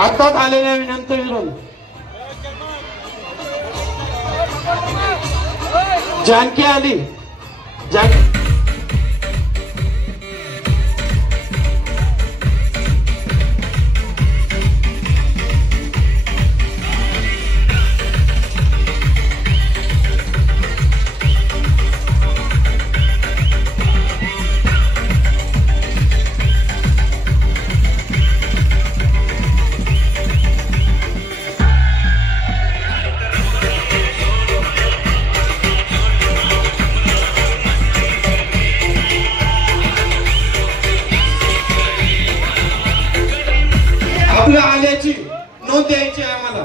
आत्ताच आलेल्या विनंती विरोध जानकी आली आपल्या आल्याची नोंद द्यायची आहे आम्हाला।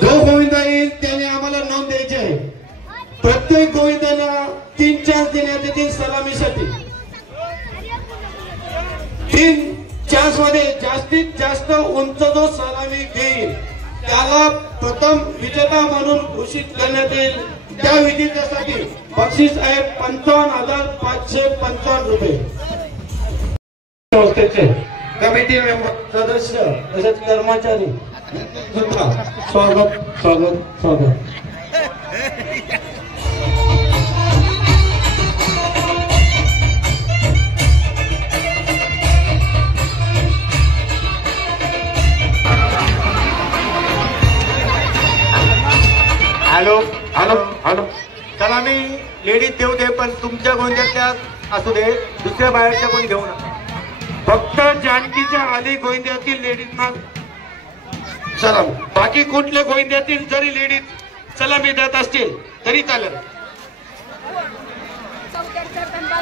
जो गोविंदा येईल त्याने आम्हाला नोंद द्यायची आहे। प्रत्येक गोविंदाला 3 चान्स देण्यात येतील सलामीसाठी। 3 चान्स मध्ये जास्तीत जास्त उंच जो सलामी घेईल त्याला प्रथम विजेता म्हणून घोषित करण्यात येईल। त्या विजेत्यासाठी बक्षीस आहे 55,555 रुपये। संस्थेचे कमिटी मेंबर सदस्य तसेच कर्मचारी स्वागत स्वागत स्वागत। हॅलो हॅलो हॅलो चला मी लेडीज देऊ दे पण तुमच्या गोंद्यातल्या असू दे दुसऱ्या बाहेरच्या कोणी घेऊ नका। फक्त जानकीच्या आली गोविंद्यातील लेडीजना सलाम। बाकी कुठले गोविंद्यातील जरी लेडीज सलामी देत असतील तरी चालेल।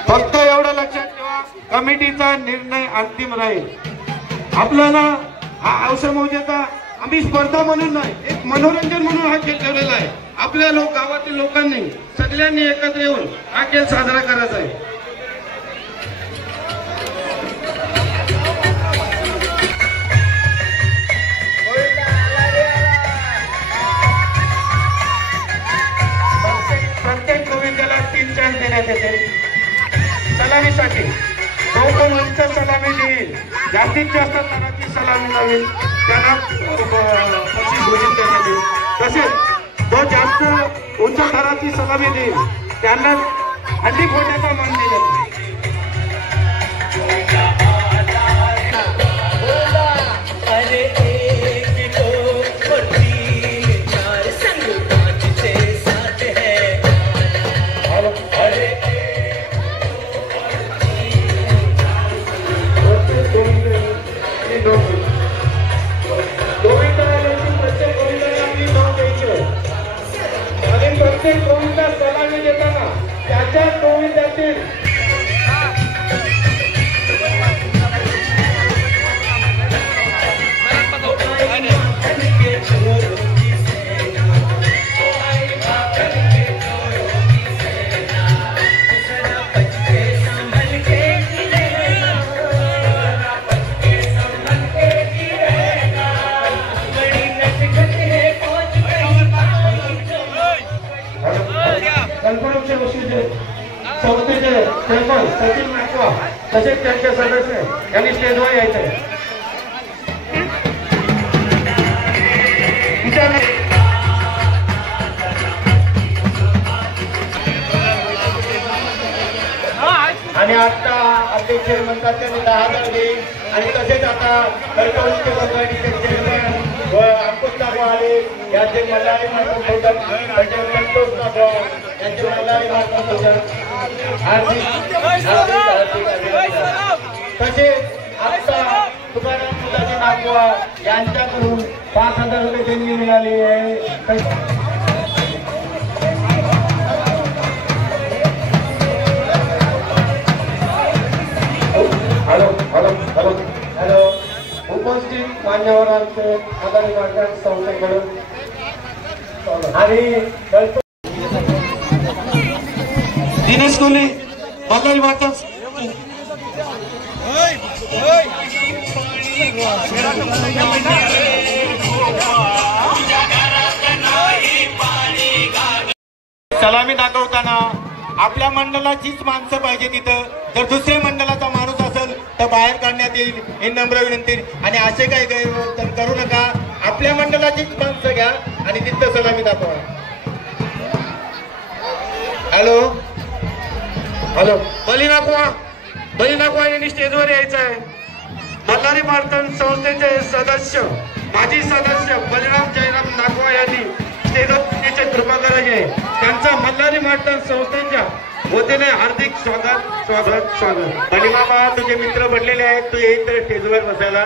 फक्त एवढं लक्षात ठेवा कमिटीचा निर्णय अंतिम राहील। आपल्याला हा अवसर मौजेचा आम्ही स्पर्धा म्हणून नाही एक मनोरंजन म्हणून हा खेळ ठेवलेला आहे। आपल्या गावातील लोकांनी सगळ्यांनी एकत्र येऊन हा खेळ साजरा करायचा आहे। प्रत्येक गोविंदाला 3 चान्स देण्यात येते सलामीसाठी। जो कोण उंच सलामी देईल जास्तीत जास्त थराची सलामी लावेल त्यांना बक्षीस घोषित करण्यात येईल। तसेच जो जास्त उंच थराची सलामी देईल त्यांना हंडी फोडण्याचा मान दिला जाईल। प्रत्येक गोविंदा सलामी देताना त्याच्या गोविंदातील संस्थेचे चेअरमन सचिन नाकवा तसेच त्यांचे सदस्य यांनी स्टेजवर यायचे। आणि आता अध्यक्ष म्हणतात त्यांनी 10,000 देईल आणि तसेच आता कर्कवृत्त सोसायटीचे चेअरमन व अंकुश नागवा आले यांचे मल्हारी मार्फत होतात त्याचे संतोष नागवा यांचे मल्हारी मार्फत होतात। तसेच आता नागवा यांच्याकडून 5,000 रुपये देणगी मिळाली आहे. हॅलो उपस्थित मान्यवरांचे आदरणीय मार्गदर्शक संस्थेकडून आणि दिनेश कोहली बल्लारी मार्टन्स सलामी दाखवताना आपल्या मंडळाचीच माणसं पाहिजे तिथं. जर दुसऱ्या मंडळाचा माणूस असेल तर बाहेर काढण्यात येईल ही नम्र विनंती. आणि असे काही गैरवर्तन करू नका. आपल्या मंडळाचीच माणसं घ्या आणि तिथं सलामी दाखवा. हॅलो हॅलो बली नाकवा यांनी स्टेजवर यायचं आहे. बल्लारी मार्तन संस्थेचे सदस्य माजी सदस्य बलिराम जयराम नाकवा यांनी स्टेजवर कृपा करायची आहे. त्यांचं मल्हारी मार्तन संस्थेच्या वतीने हार्दिक स्वागत. आणि बाबा तुझे मित्र बनलेले आहेत, तू येईल तर स्टेजवर बसायला.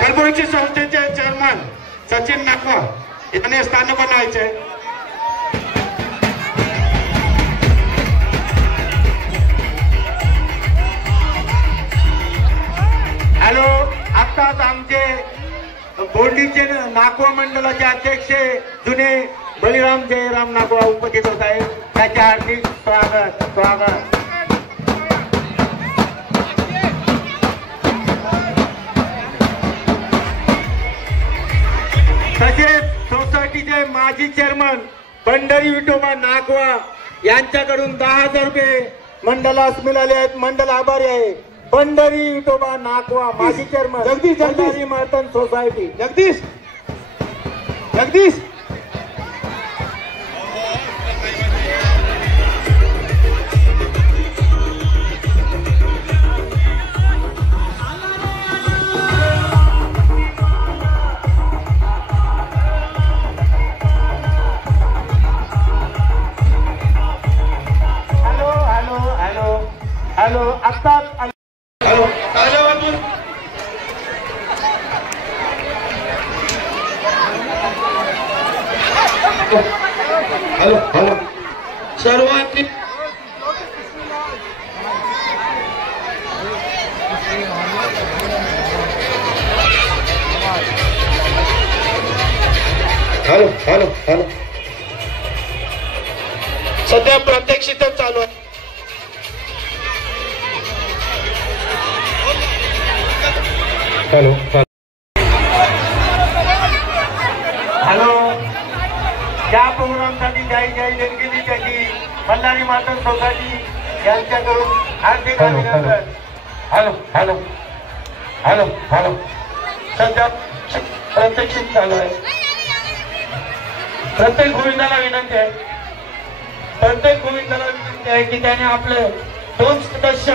कर्मोळीची संस्थेचे चेअरमन सचिन नाकवा यांनी स्थान बनायचे. हॅलो आत्ताच आमचे बोर्डीचे नाकवा मंडळाचे अध्यक्ष जुने बलिराम जयराम नाकवा उपस्थित होत आहेत. त्याचे हार्दिक स्वागत. तसेच सोसायटीचे माजी चेअरमन पंढरी विठोबा नाकवा यांच्याकडून 10,000 रुपये मंडळास मिळाले आहेत. मंडळ आभारी आहे. पंढरी विठोबा नाकवा माजी chairman Jagdish Martan society. Jagdish hello आत्ताच हॅलो सर्वांनी हॅलो सध्या प्रात्यक्षिकच चालू आहे. हॅलो या प्रोग्रामसाठी ज्याही देणगी दिली त्याची बल्लारी मार्तन सोसायटी यांच्याकडून हार्दिक अभिनंदन. हॅलो सध्या प्रात्यक्षिक चालू आहे. प्रत्येक गोविंदाला विनंती आहे की त्याने आपले 2 सदस्य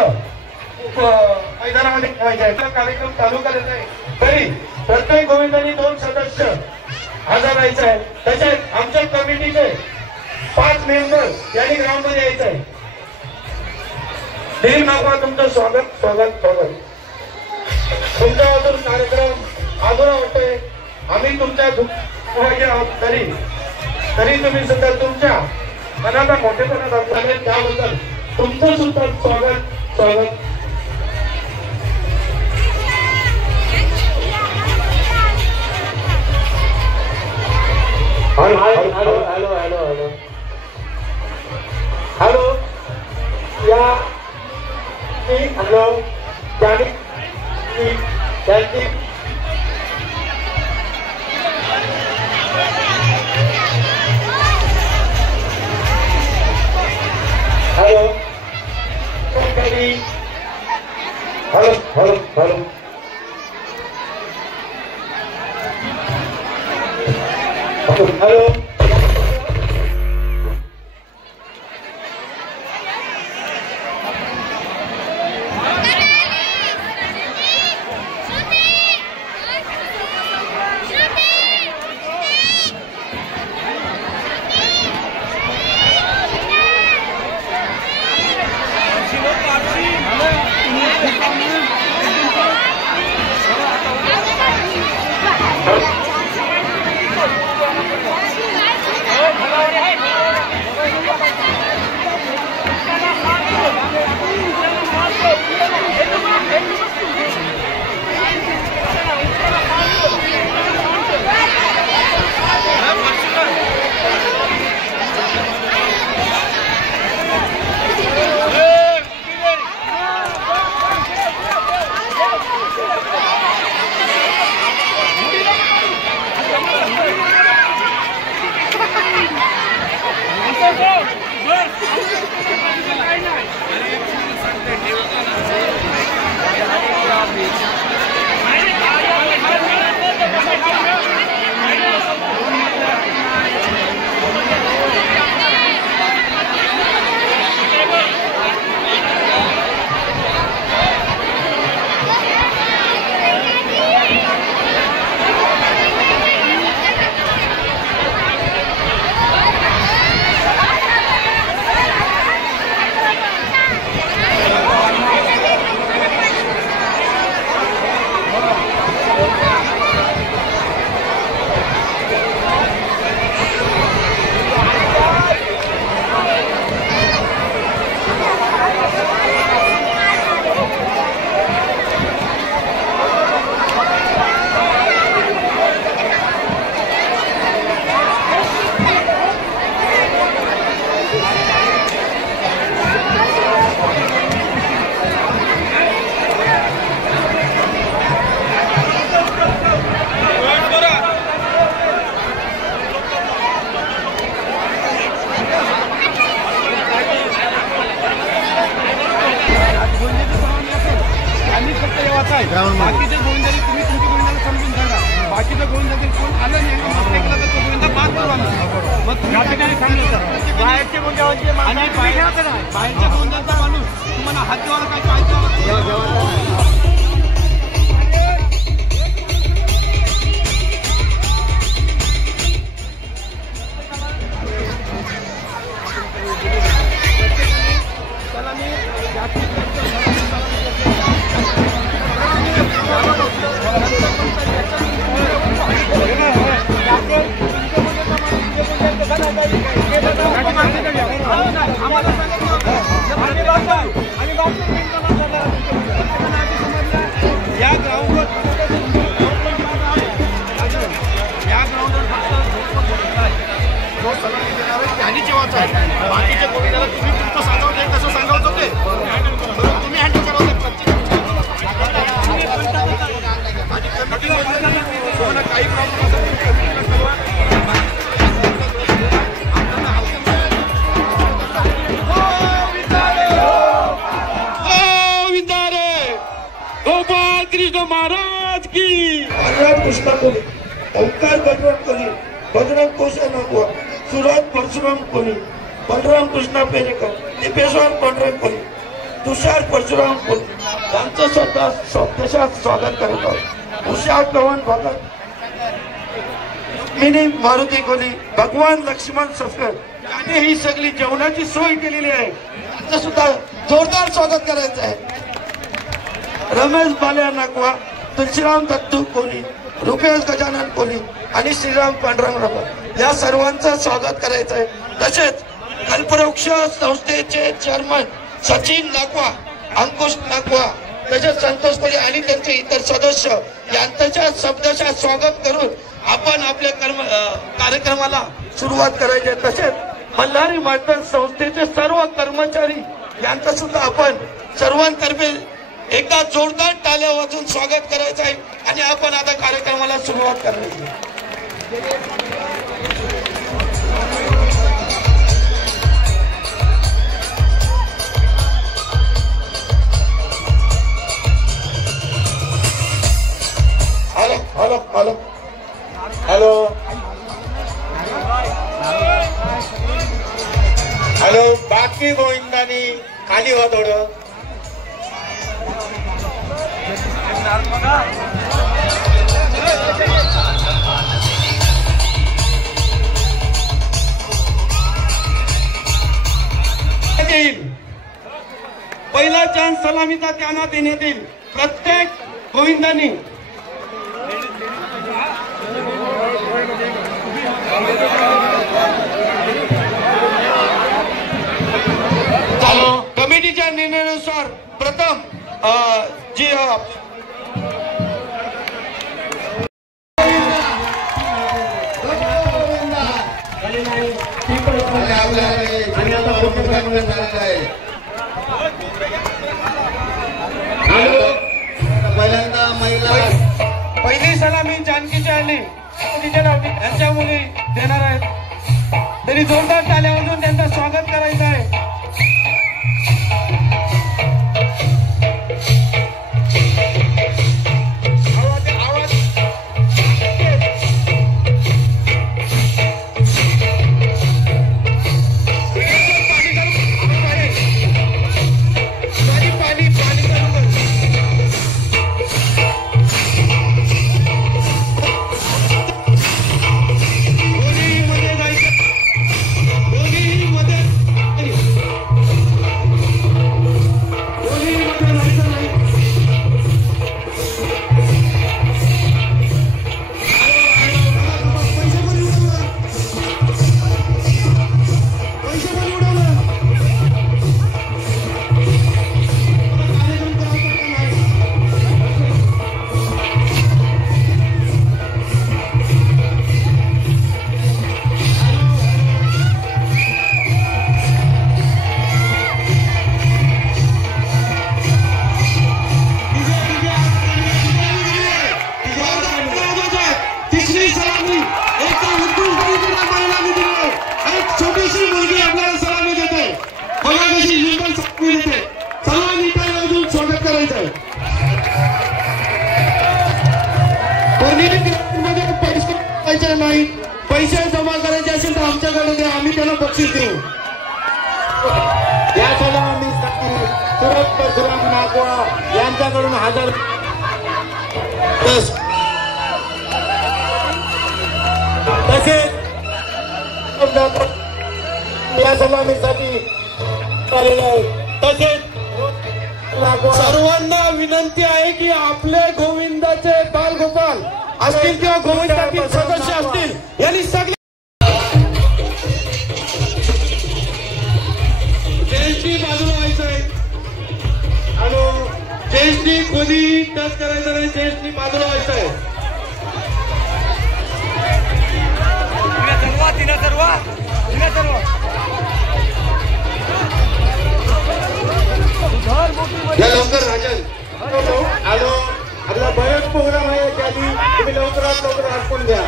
मैदानामध्ये ठेवायचे. कार्यक्रम चालू करायचा आहे तरी प्रत्येक गोविंदांनी 2 सदस्य हजर राहायचं आहे. तसेच आमच्या कमिटीचे 5 मेंबर यांनी ग्राउंड मध्ये यायचं आहे. दिलीप नागवा तुमचं स्वागत. तुमच्या अजून कार्यक्रम अधुरा वाटतोय. आम्ही तुमच्या आहोत तरी तुम्ही सुद्धा तुमच्या मनाला मोठेपणा दाखवले त्याबद्दल तुमचं सुद्धा स्वागत. हॅलो या त्यांची हॅलो बाकीचे गोविंदारी तुम्ही तुमच्या गोविंदाला समजून सांगा. बाकीचं गोविंदातील कोण आलं नाही तर तो गोविंदा बाद करू. मग या ठिकाणी सांगितलं बाहेरचे गोविंदाचे आणि बाहेरच्या गोविंदाचा माणूस तुम्हाला हात देवाला काय पाहिजे. या ग्राउंडवर त्यांनी जेव्हाच आहे बाकीच्या गोविंदाला तुम्ही तुमचं सांगावं कसं सांगावं होते तुम्ही हँडल करावं काही गोपाल कृष्ण महाराज की कृष्ण कोणी ओंकार बलराम कोणी बजरंग कोशा नागवा सुरत परशुराम कोणी बलराम कृष्णा पेरेकर दिपेश्वर पांडुरंग कोणी तुषार परशुराम कोणी यांचं सुद्धा शब्दशात स्वागत करत आहोत. उषा पवन भगत मिनी मारुती कोणी भगवान लक्ष्मण सफकर याने ही सगळी जेवणाची सोय केलेली आहे. यांचं सुद्धा जोरदार स्वागत करायचं आहे. रमेश बाल्या नागवा तुलसीराम दत्तू कोणी रुपेश गजानन कोणी आणि श्रीराम पांडुरंग रबर या सर्वांचं स्वागत करायचं आहे. तसेच कल्पवृक्ष संस्थेचे चेअरमन सचिन नागवा अंकुश नागवा तसेच संतोष कोळी आणि त्यांचे इतर सदस्य यांच्या शब्दशः स्वागत करून आपण आपल्या कार्यक्रमाला सुरुवात करायची. तसेच मल्हारी मंडळ संस्थेचे सर्व कर्मचारी यांचं सुद्धा आपण सर्वांतर्फे एकदा जोरदार टाळ्या वाजवून स्वागत करायचं आहे आणि आपण आता कार्यक्रमाला सुरुवात करायची. हॅलो हॅलो हॅलो हॅलो बाकी गोविंदानी खाली व्हा थोडं. पहिला चान्स सलामीचा त्यांना देण्यात येईल. प्रत्येक गोविंदांनी जी पहिल्यांदा महिला पहिली सलामी जानकीची आली यांच्या मुली देणार आहेत. तरी जोरदार टाळ्या वाजवून त्यांचं स्वागत करायचं आहे. नाही पैसे जमा करायचे असेल तर आमच्याकडे द्या, आम्ही त्यांना बक्षीस देऊ. या सलामीसाठी सुरत परशुराम नागवा यांच्याकडून 1000. तसेच या सलामीसाठी तसेच सर्वांना विनंती आहे की आपले गोविंदाचे बालगोपाल असतील किंवा गोविंदातील सदस्य असतील यांनी सगळे जयश्री बाजूला व्हायचंय. हॅलो जयश्री कोणी टच करायचं नाही, जयश्री बाजूला व्हायचंय. या लवकर राजन. हॅलो आपला बरेच प्रोग्राम आहे त्याआधी तुम्ही लवकरात लवकर आटपून द्या.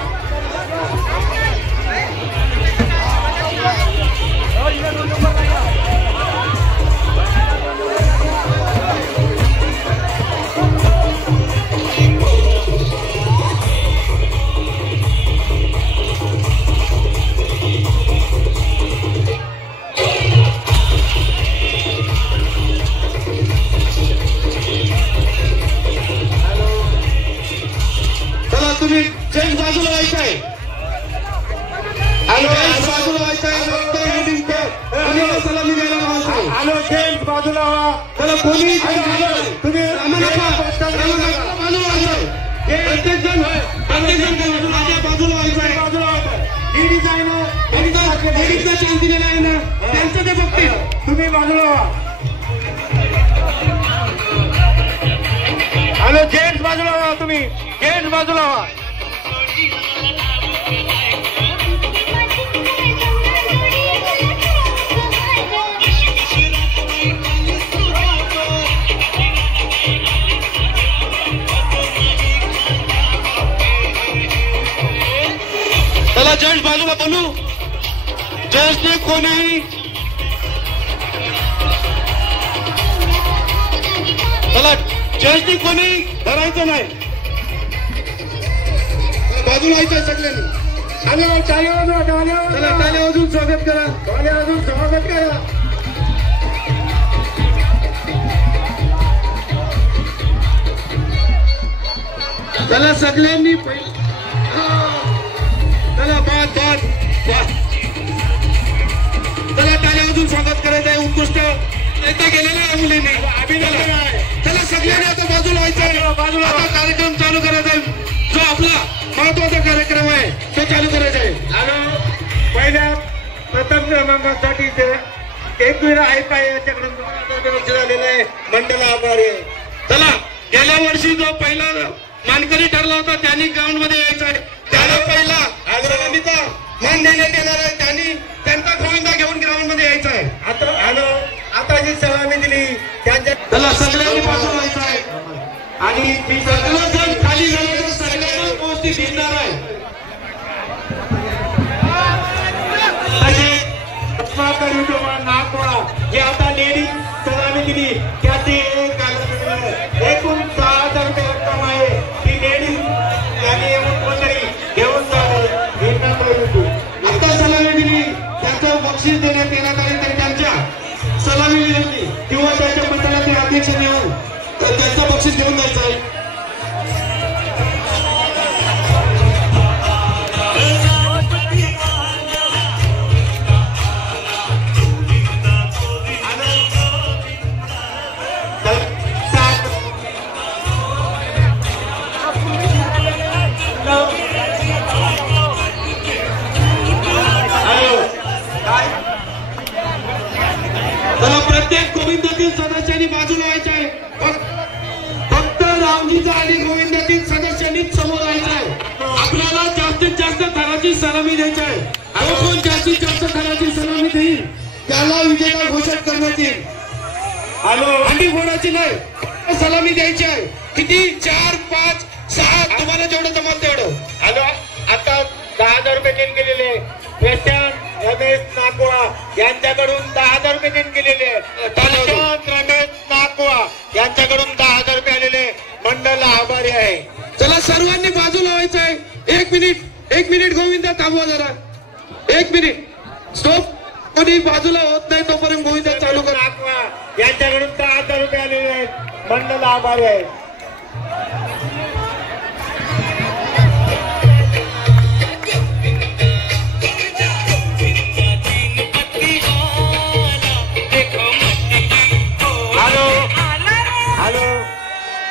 तुम्ही जेंट्स बाजूला व्हायचंय. हॅलो बाजूला व्हायचंय. सलामी द्यायला व्हायचंय. हॅलो जेंट्स बाजूला व्हा. त्याला कोणी तुम्ही आम्हाला बाजूला व्हायचंय. प्रत्येक जण बाजूला व्हायचंय. बाजूला लेडीज आहे ना, लेडीजला चान्स दिलेला आहे ना, त्यांचं ते बघतील. तुम्ही बाजूला व्हा. हॅलो जेंट्स बाजूला व्हा. तुम्ही जेंट्स बाजूला व्हा. त्याला जेंट्स बाजूला बोलू. जेंट्सने कोणीही त्याला जेंट्सने कोणी धरायचं नाही. बाजूला व्हायचं सगळ्यांनी. हॅलो टाळ्या वाजवा. त्याला टाळ्या वाजून स्वागत करा. टाळ्या वाजून स्वागत करा. त्याला सगळ्यांनी त्याला बाद त्याला टाळ्या वाजून स्वागत करायचं आहे. उत्कृष्ट नेता गेलेला आहे मुलींनी. अभिनंदन आहे. त्याला सगळ्यांनी आता बाजूला व्हायचं. बाजूला आता कार्यक्रम चालू करायचा आहे. जो आपला महत्वाचा कार्यक्रम आहे तो चालू करायचा आहे. हॅलो पहिल्या प्रथम क्रमांकासाठी एकवीरा आहे याच्याकडून लक्ष झालेलं आहे. मंडल आभारी आहे. गेल्या वर्षी जो पहिला मानकरी ठरला होता त्यांनी ग्राउंड मध्ये यायचं आहे, त्याला पहिला सलामीचा मान देण्यात येणार आहे, त्यांनी त्यांचा गोविंदा घेऊन ग्राउंड मध्ये यायचं आहे. आता जी सलामी दिली त्यांच्या त्याला सगळ्यांनी बाजूला व्हायचं आहे आणि ती सगळं खाली झालं तर सगळ्यांना गोष्टी दिसणार आहे. नागवा जे आता लेडी सलामी दिली त्याची एकूण 6,000 रुपये रक्कम आहे. ती लेडी आणि मंडळी घेऊन आता सलामी दिली त्यांचं बक्षीस देण्यात येण्यात आले तर त्यांच्या सलामी दिली किंवा त्यांच्या मंडळाचे अध्यक्ष नेऊन तर त्यांचं बक्षीस घेऊन जायचं आहे. प्रत्येक गोविंदातील सदस्यांनी बाजूला व्हायचं आहे. फक्त रामजीचा आणि गोविंदातील सदस्यांनीच समोर यायचं आहे. आपल्याला जास्तीत जास्त थराची सलामी द्यायची आहे. जो कोण जास्तीत जास्त थराची सलामी देईल त्याला विजेता घोषित करण्यात येईल. अंडी फोडायची नाही, सलामी द्यायची आहे. किती 4, 5, 6 तुम्हाला जेवढं जमल तेवढं. आता 10,000 रुपये देण गेलेले प्रशांत रमेश नागवा यांच्याकडून 10,000 रुपये देण गेलेले. प्रशांत रमेश नागवा यांच्याकडून 10,000 रुपये आलेले. मंडळ आभारी आहे. चला सर्वांनी बाजूला व्हायचं आहे. 1 मिनिट गोविंदा थांबवा जरा. 1 मिनिट स्टॉप. कोणी बाजूला होत नाही तोपर्यंत गोविंदा चालू करा. नागवा यांच्याकडून 10,000 रुपये आलेले आहेत. मंडळ आभारी आहे.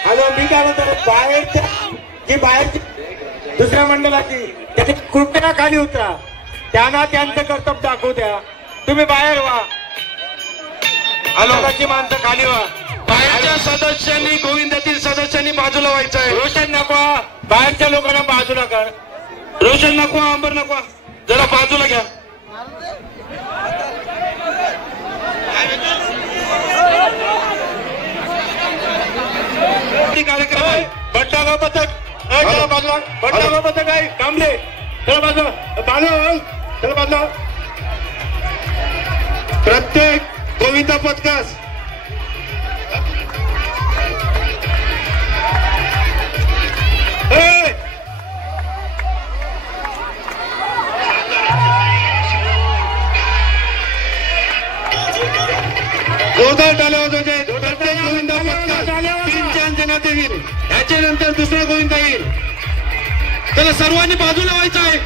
हॅलो मी काय म्हणतो बाहेरची दुसऱ्या मंडळाची त्याची कृपया खाली उतरा. त्यांना त्यांचं कर्तव्य दाखवू द्या. तुम्ही बाहेर व्हा. मंडळाची माणसं खाली व्हा. बाहेरच्या सदस्यांनी गोविंदातील सदस्यांनी बाजूला व्हायचं आहे. रोशन नकवा बाहेरच्या लोकांना बाजूला कर. रोशन नकवा, अंबर नकवा जरा बाजूला घ्या. कार्यक्रम आहे. बट्टागाव पथक बाजूला. बट्टागाव पथक आहे कांबले चला बाजूला. चला बाजूला. प्रत्येक गोविंदा पथकास जोरदार टाळ्या वाजवायचे. प्रत्येक गोविंदा पथकास 3 चांद देण्यात येईल. याच्यानंतर दुसरा गोविंदा येईल. त्याला सर्वांनी बाजूला व्हायचं आहे.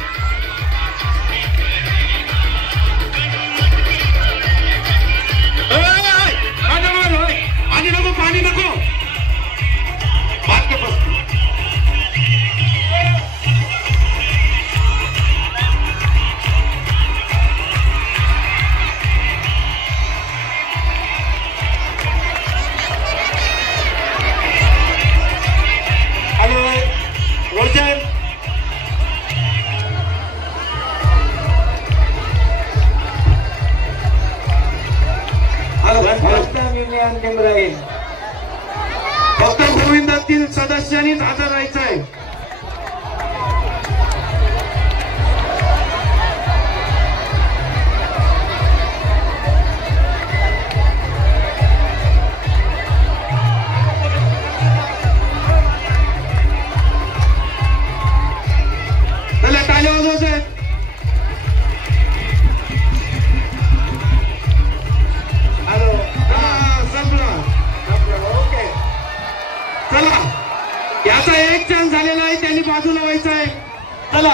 पाणी नको. रोशन निर्णय अंतिम राहील. फक्त गोविंदातील सदस्यांनीच हजर राहायचं आहे. त्याला टाळ्या वाजवायच्या आहेत. चला याचा 1 चान्स झालेला आहे. त्यांनी बाजूला व्हायचं आहे. चला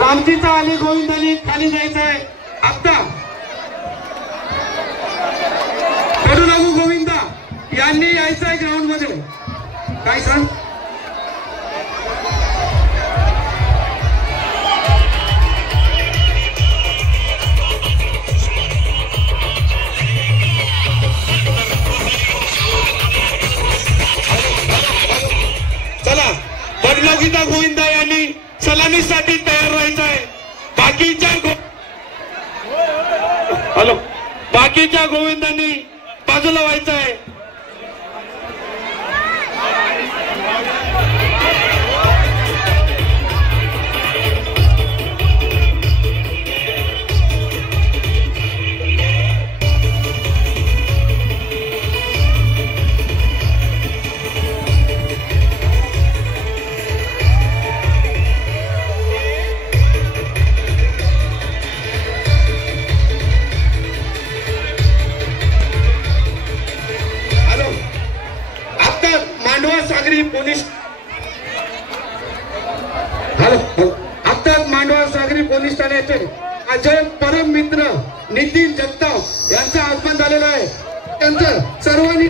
रामजीचा आणि गोविंदानी खाली जायचं आहे. आता कडू लागू गोविंदा यांनी यायचं आहे ग्राउंड मध्ये. काय सांग. सलामीसाठी तयार राहायचं आहे. बाकीच्या गोविंदांनी बाजूला व्हायचं आहे. मांडवा सागरी पोलीस ठाण्याचे अजय परम मित्र नितीन जगताप यांचं आगमन झालेलं आहे. त्यांचं सर्वांनी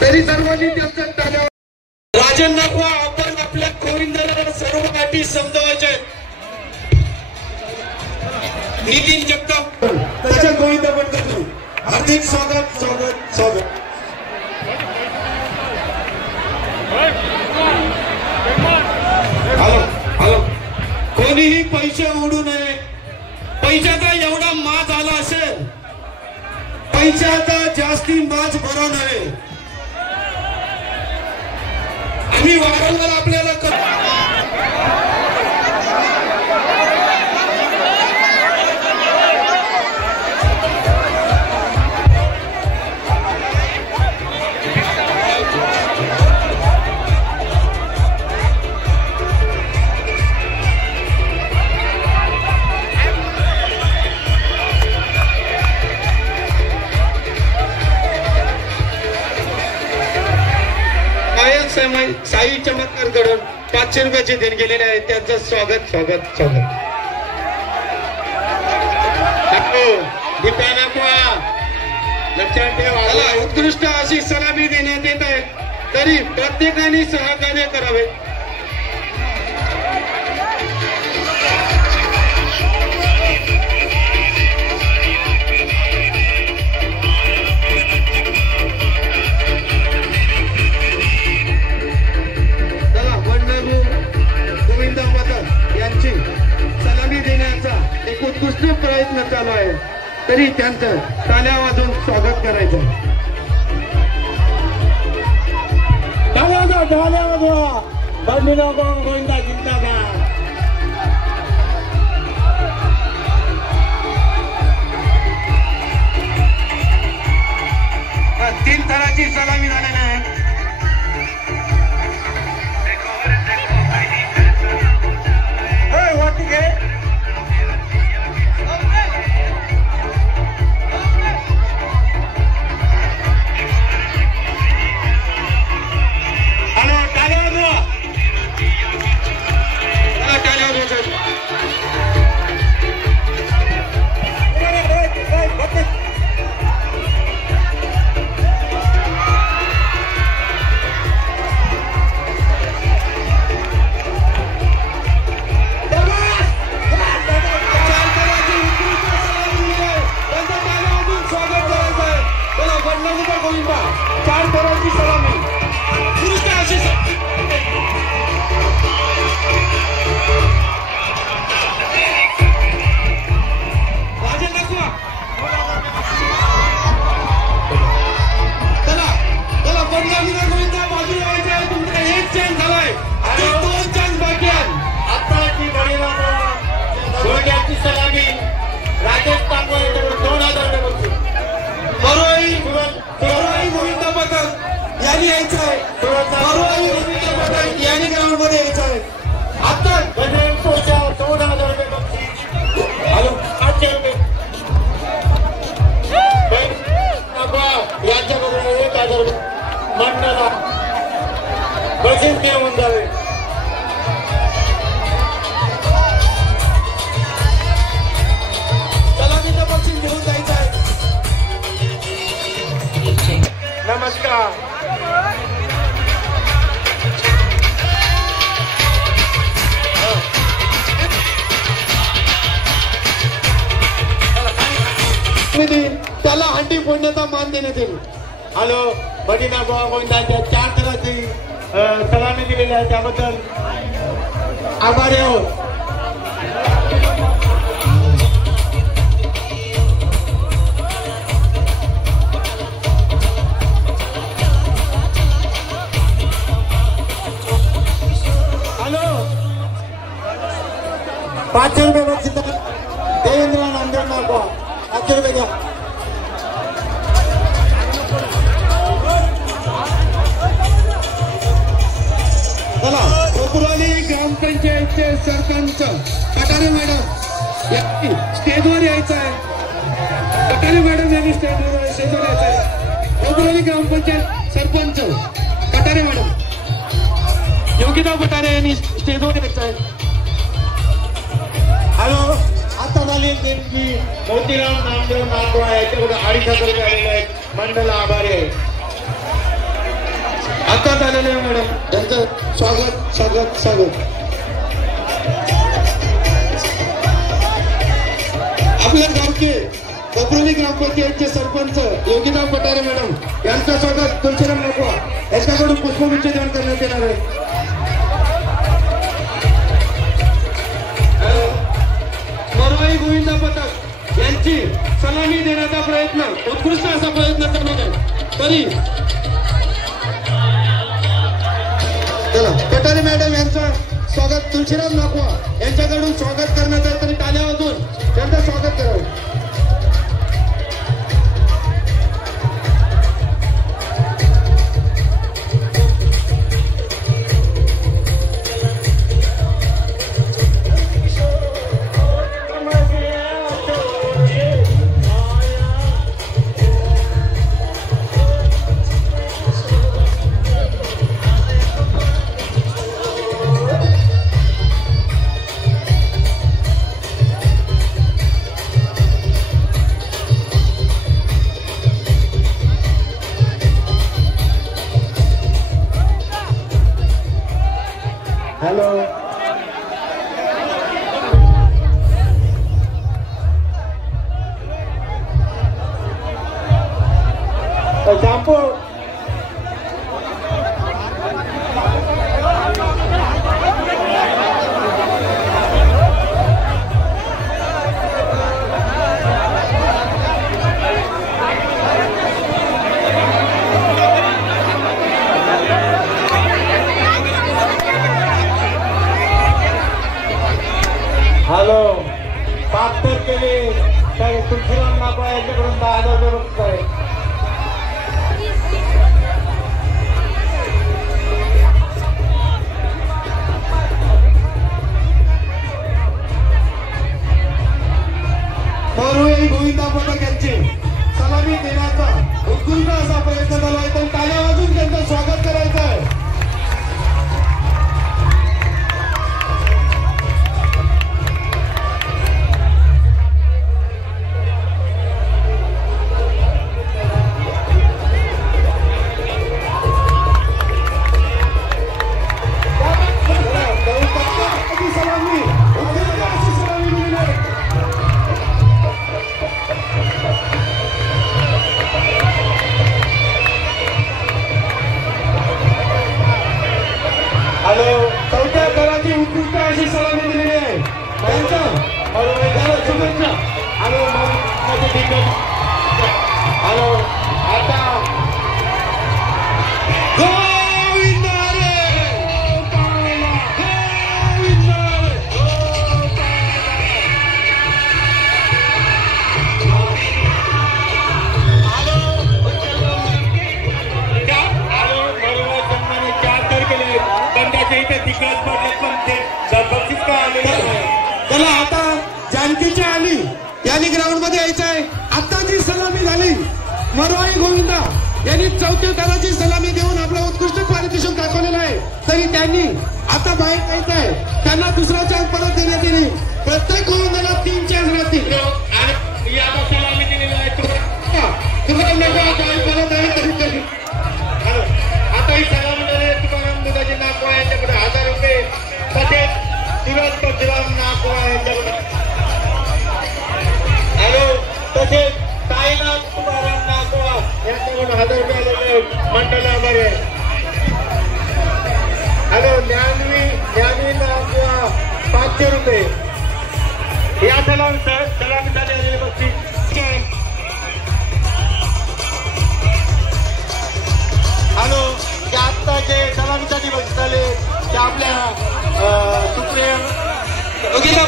तरी सर्वांनी त्यांचं टाळ्या. राजन नागवा आपण आपल्या गोविंदाला सर्व गाठी समजवायचे. नितीन जगताप त्याच्या गोविंदा पण करतो. हार्दिक स्वागत स्वागत स्वागत. हॅलो कोणीही पैसे उडू नये. पैशाचा एवढा माज आला असेल, पैशाचा जास्ती माज भरू नये. आम्ही वारंवार आपल्याला साई चमत्कार घडून 500 रुपयाचे देण गेलेले आहे. त्यांचं स्वागत स्वागत स्वागत. लक्षात ठेवा, उत्कृष्ट अशी सलामी देण्यात येत आहे, तरी प्रत्येकाने सहकार्य करावे. सलामी देण्याचा एक उत्कृष्ट प्रयत्न चालू आहे, तरी त्यांचं टाळ्या वाजवून स्वागत करायचं. गोविंदा जिंदाबाद. तीन थराची सलामी झालेली आहे. मंडळा बजेट घेऊन जावे. सलामीचं बक्षीस घेऊन जायचं आहे. नमस्कार. त्याला हंडी फोडण्याचा मान देण्यात येईल. हॅलो बडीना गोविंदाच्या 4 थराची सलामी दिलेली आहे त्याबद्दल आभारी आहोत. हॅलो 500 रुपये बक्षीस देवेंद्र नांदेड नागवा 500 रुपये घ्या. चला कोपरवाली ग्रामपंचायतचे सरपंच कटारे मॅडम यांनी स्टेजवर यायचं आहे. कटारे मॅडम यांनी स्टेजवर यायचं आहे. कोपरवाली ग्रामपंचायत सरपंच कटारे मॅडम योगिता कटारे यांनी स्टेजवर यायचं आहे. हॅलो आता झाली देणगी मोतीराम नामदेव नागवा याच्याकडे 2,500 रुपये आलेले आहेत. मंडळ आभारी आहे. आता झालेले आहे मॅडम त्यांचं स्वागत स्वागत स्वागत. आपल्या गावचे कोपरवाली ग्रामपंचायतचे सरपंच योगिता पटारे मॅडम यांचं स्वागत तुलसीराम नागवा यांच्याकडून पुष्पगुच्छ देऊन करण्यात येणार आहे. मरवाई गोविंदा पथक यांची सलामी देण्याचा प्रयत्न उत्कृष्ट असा प्रयत्न करण्यात आहे. तरी चला कटारे मॅडम यांचं स्वागत तुलसीराम नागवा यांच्याकडून स्वागत करण्यात आहे. तरी टाळ्या वाजवून त्यांचं स्वागत करावं. हॅलो शॅम्पू हॅलो 5 केले तर तुलसीराम नागवा यांच्याकडून 10,000 रुपये आहे. मरवाई गोविंदा पथक यांची सलामी देण्याचा उत्कृष्ट असा प्रयत्न चालू आहे. तर टाळ्या वाजून त्यांचं स्वागत करायचं आहे. हॅलो चौथ्या दराची उत्कृष्ट अशी सलामी दिलेली आहे. त्यांचं शुभेच्छा. हॅलो हॅलो आता गोविंदा रे गोविंदा त्याला आता जानकीच्या आली यांनी ग्राउंड मध्ये यायचं आहे. आता जी सलामी झाली मरवाई गोविंदा यांनी 4थ्या दराची सलामी देऊन आपला उत्कृष्ट पारितोषिक दाखवलेलं आहे. तरी त्यांनी आता बाहेर यायचं आहे. त्यांना दुसरा चान्स परत देण्यात येईल. प्रत्येक गोविंदाला 3 चान्स राहतील. सलामी दिलेली आहे. तुकाराम परत आहे तरी आता ही सलामी दिली तुकाराम दुधाजी नागवा यांच्याकडे 1,000 रुपये. तसेच तुकाराम नागवा यांच्याकडे हॅलो तसेच साईनाथ तुकाराम नागवा यांच्याकडून 1,000 रुपये आलेले मंडळ आभारी आहे. रुपये या सलामीसाठी आलेले बक्षीस. हॅलो, ते आत्ता जे सलामीसाठी बक्षीस आले ते आपल्या सुप्रिम योगिता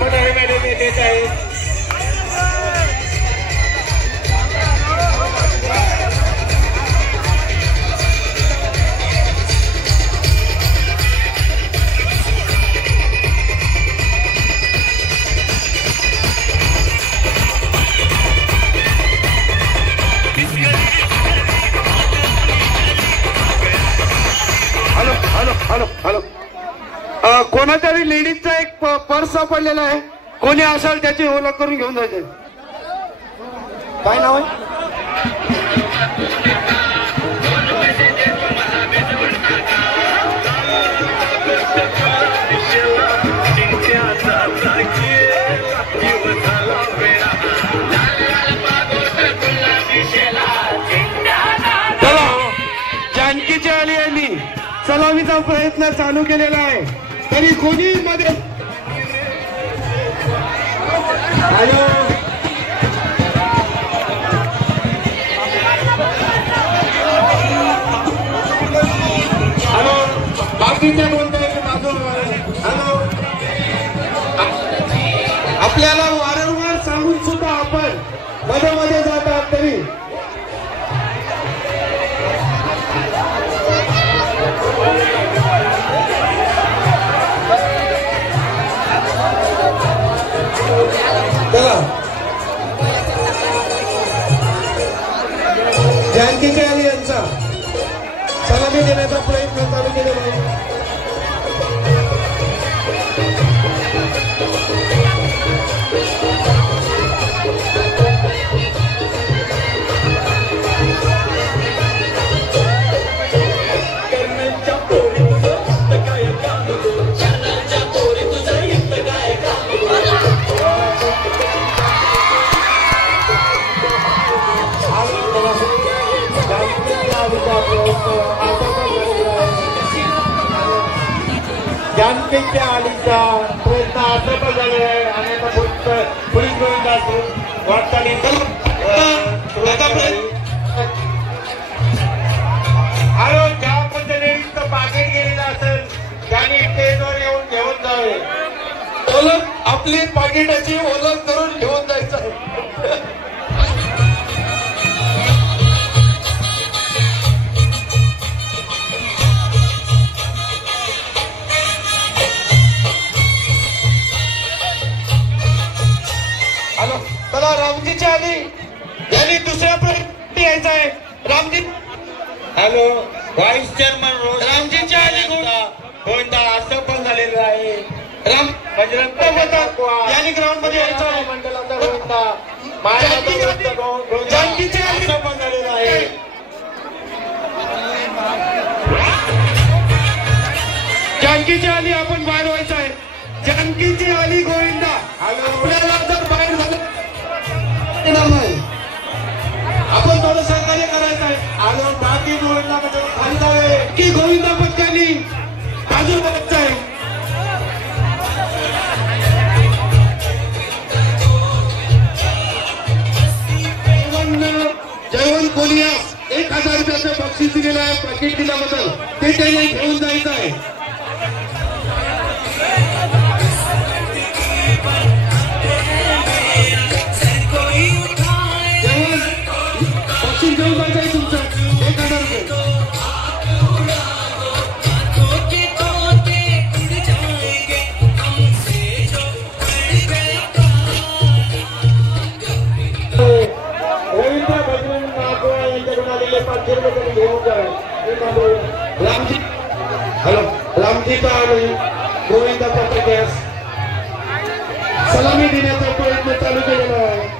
पठारे मॅडम देत आहेत. हॅलो कोणातरी लेडीजचा एक पर्स सापडलेला आहे. कोणी असाल त्याची ओळख करून घेऊन जायचे. काय नाव आहे? चला, जानकीची आली यांनी सलामीचा प्रयत्न चालू केलेला आहे, तरी कोणी मध्ये हॅलो, हॅलो, बाकीच्या कोणत्या बाजू? हॅलो, आपल्याला वारंवार सांगून सुद्धा आपण मध्ये मध्ये जातात तरी चला, जानकीचे आली यांचा सलामी देण्याचा प्रयत्न चालू केलेला आहे. जानकीच्या आलीचा प्रयत्न असफल झालेला आहे आणि आता पोलीस गोविंदा वाटचाली हॅलो, ज्या कोणत्या लेडीजचं पाकिट गेलेलं असेल त्यांनी स्टेजवर येऊन घेऊन जावे. ओळख, आपली पाकिटाची ओळख करून घेऊन जायचं आहे. हॅलो, चला, रामजीची आली यांनी दुसऱ्या प्रयत्न यायचा आहे. रामजी, हॅलो, व्हाईस चेअरमन रामजीची आली गोविंदा असफल झालेला आहे. राम बजरंग यांनी ग्राउंड मध्ये यायचं आहे. मंडळाचा गोविंदा मायाचा जानकीची आली असफल झालेला आहे. जानकीची आली आपण बाहेर व्हायचं आहे. जानकीची आली गोविंदा. आपल्याला जर बाहेर झालं आपण थोडं सहकार्य करायचं आहे. हॅलो, बाकी गोविंदा खाली जावे की गोविंदा पटकानी बाजू करायचं आहे. जयवंत कोलियास 1000 रुपयाचं बक्षीस दिलेलं आहे पाकिट दिल्याबद्दल. ते त्याने घेऊन जायचं आहे. बक्षीस घेऊन जायचं आहे तुमचं 1000 रुपये. रवींद्र बजरंग नागवा यांच्याकडून आलेले 500 रुपये घेऊन जावे. रामजी, हॅलो, रामजीचा आली गोविंदा पत्रकास सलामी देण्याचा प्रयत्न चालू केलेला आहे.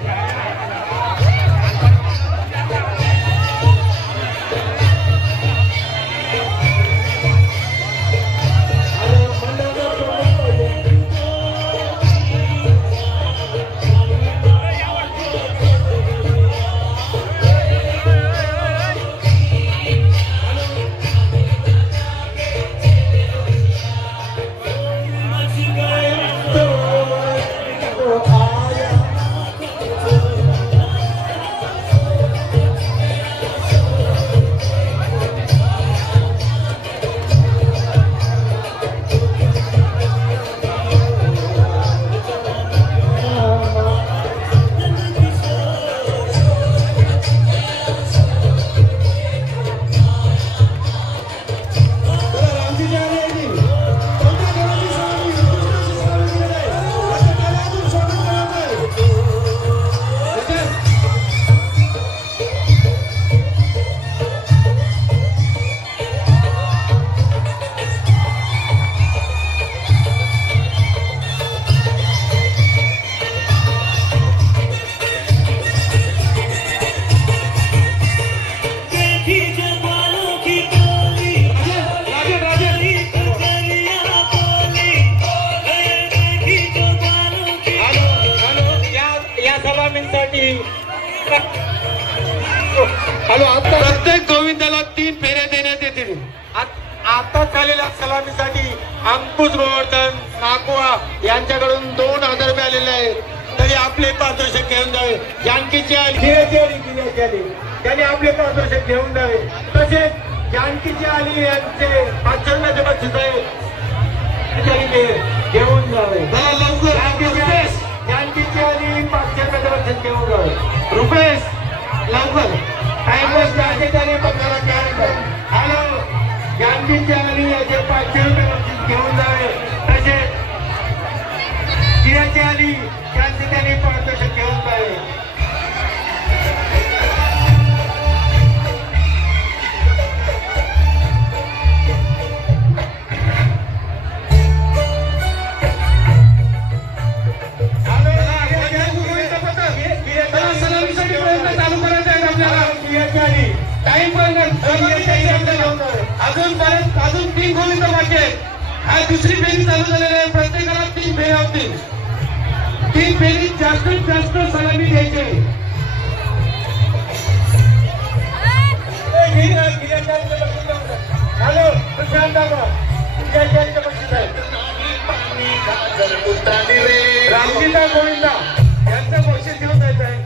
हॅलो, आता प्रत्येक गोविंदाला 3 फेऱ्या देण्यात येतील. आता झालेल्या सलामीसाठी अंकुश गोवर्धन नाकवा यांच्याकडून 2000 रुपये आलेले आहेत. तरी आपले पारितोषिक घेऊन जावे. जानकीची आली त्यांनी आपले पारितोषिक घेऊन जावे. तसेच जानकीची आली यांचे 500 रुपयाचे बक्षीस आहे, घेऊन जावे. जानकीची आली 500 रुपयाचे बक्षीस घेऊन जावे. रुपेश लवकर हॅलो, जानकीची आली याचे 500 रुपये बक्षीस घेऊन जावे. तसेच जिराची आली त्यांचे त्यांनी पारितोषिक घेऊन जावे. सलामीसाठी प्रयत्न चालू करायचा आहे आपल्याला. टाइम पण अजून 3 गोविंद बाकी आहेत. हा दुसरी फेरी चालू झालेली आहे. प्रत्येकाला 3 फेऱ्या होतील. 3 फेरी जास्तीत जास्त सलामी द्यायची. हॅलो, प्रशांत बक्षीस आहे. रामजीता गोविंदा यांचं बक्षीस घेऊन जायचं आहे.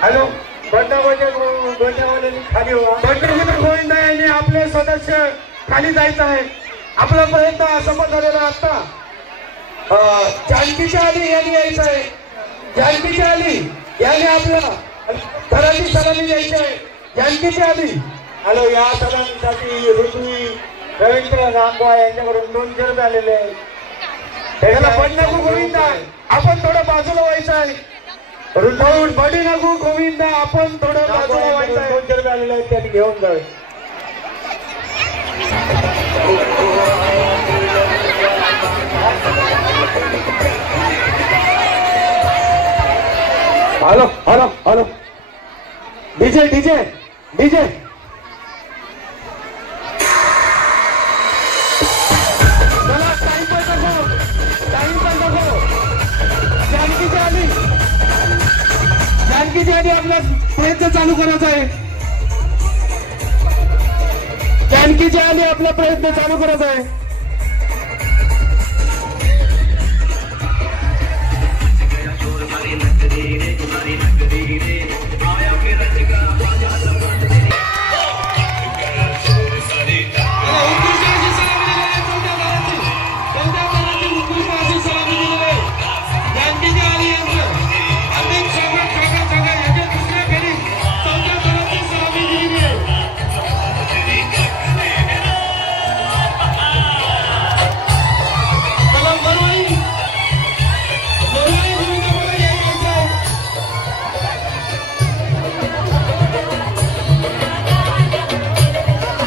हॅलो, खाली गोविंदा यांनी आपले सदस्य खाली जायचं आहे. आपला प्रयत्न असफल झालेला असता. जानकीच्या आली यांनी यायचं आहे. जानकीच्या आली यांनी आपल्या घराची सलामी द्यायची आहे. जानकीची आली. हॅलो, या सलामीसाठी ऋषी रवींद्र नागवा यांच्याकडून 200 रुपये आलेले आहेत. त्याला बडनागू गोविंदा आपण थोडं बाजूला व्हायचं आहे. बडनागू गोविंदा आपण थोडं बाजूला व्हायचं आहे. 200 रुपये आलेले आहेत, त्यांनी घेऊन जावे. Hello hello hello, DJ DJ DJ जानकीची आली आपला प्रयत्न चालू करायचा आहे. जानकीची आली आपला प्रयत्न चालू करायचा आहे.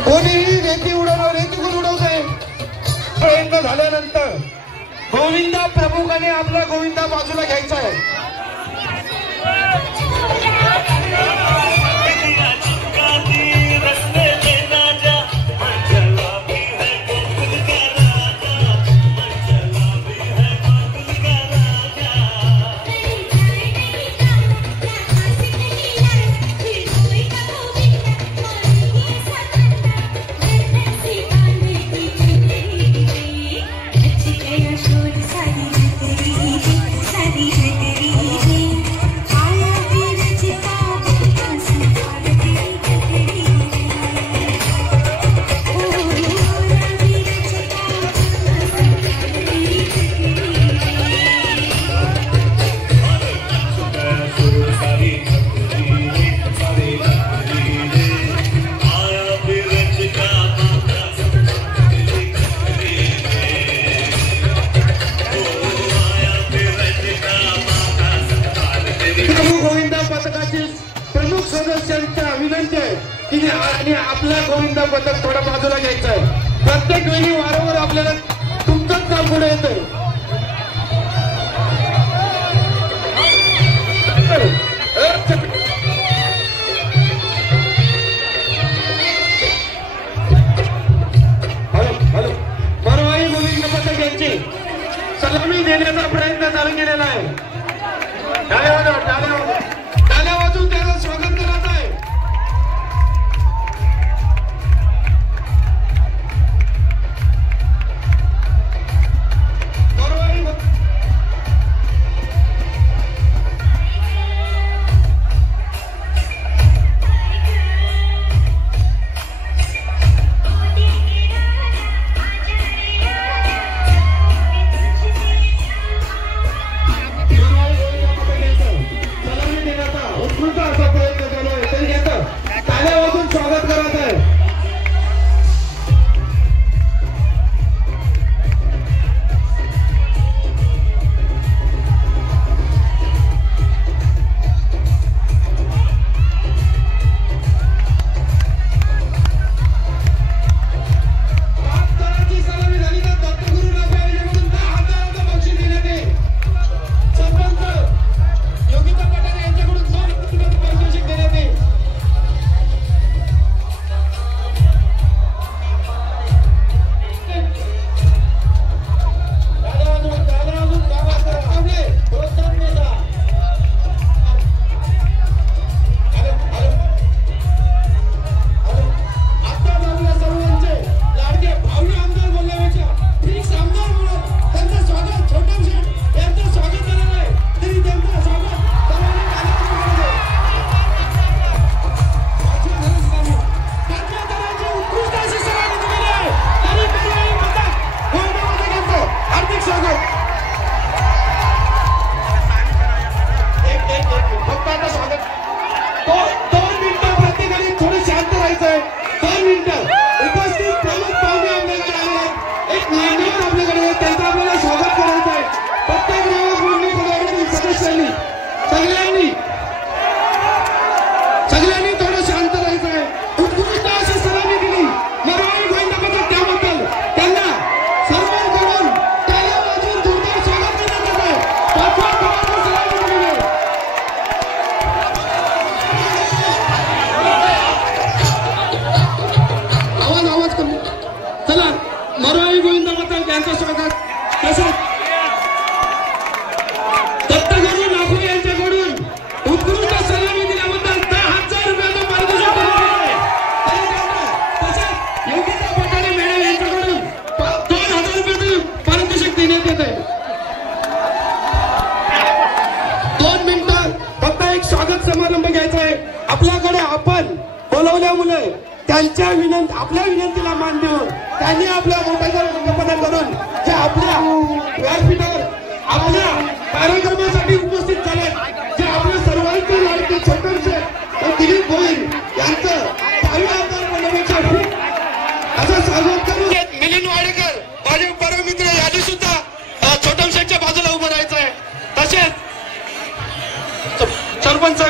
कोणीही रेती उडवत आहे. प्रयत्न झाल्यानंतर गोविंदा प्रमुखाने आपला गोविंदा बाजूला घ्यायचा आहे. सारी आणि आपला गोविंदा पथक थोडा बाजूला घ्यायचा आहे. प्रत्येक वेळी वारंवार आपल्याला तुमचंच नाव पुढे येतंय. मरवाई गोविंद पथक यांची सलामी देण्याचा प्रयत्न चालू केलेला आहे. टाळ्या वाजवून त्याचं स्वागत करत आहे. स्वागत करत आहे. सलामी झाली तर दत्तगुरू नागवाईकडून 10,000 बक्षीस देण्यात येईल. सरपंच योगिता पटेल यांच्याकडून 2 पारितोषिक देण्यात येईल. सगळ्यांनी थोडं शांत राहायचंय. उत्कृष्ट अशी सलामी दिली मरवाई गोविंद पथक, त्याबद्दल त्यांना सर्वांकडून टाळ्या वाजवून जोरदार स्वागत करण्यात येत आहे. 5व्या क्रमांकावर सलामी दिलेली आहे. आवाज कमी. चला मरवाई गोविंद पथक यांचं स्वागत. तसंच दत्तगुरू नागवे यांच्याकडून उत्कृष्ट सलामी दिल्याबद्दल 10,000 रुपयाचं पारितोषिक दिलं आहे. तसंच योगिता पटेल मॅडम यांच्याकडून 2,000 रुपयाचं पारितोषिक देण्यात येत आहे. 2 मिनिटं फक्त एक स्वागत समारंभ घ्यायचा आहे. आपल्याकडे आपण बोलवल्यामुळे त्यांच्या आपल्या विनंतीला मान देऊन त्यांनी आपल्या मोठ्या रंगपणा करून जे आपल्या व्यासपीठावर आपल्या कार्यक्रमासाठी उपस्थित झाले, जे आपले सर्वांचे लाडके छोटमशे दिलीप भोईर यांचं 10व्या आमदार बनवण्याच्या असं स्वागत करून मिलिंद वाडेकर माझे परममित्र यांनी सुद्धा छोटमशेच्या बाजूला उभं राहायचं आहे. तसेच सरपंच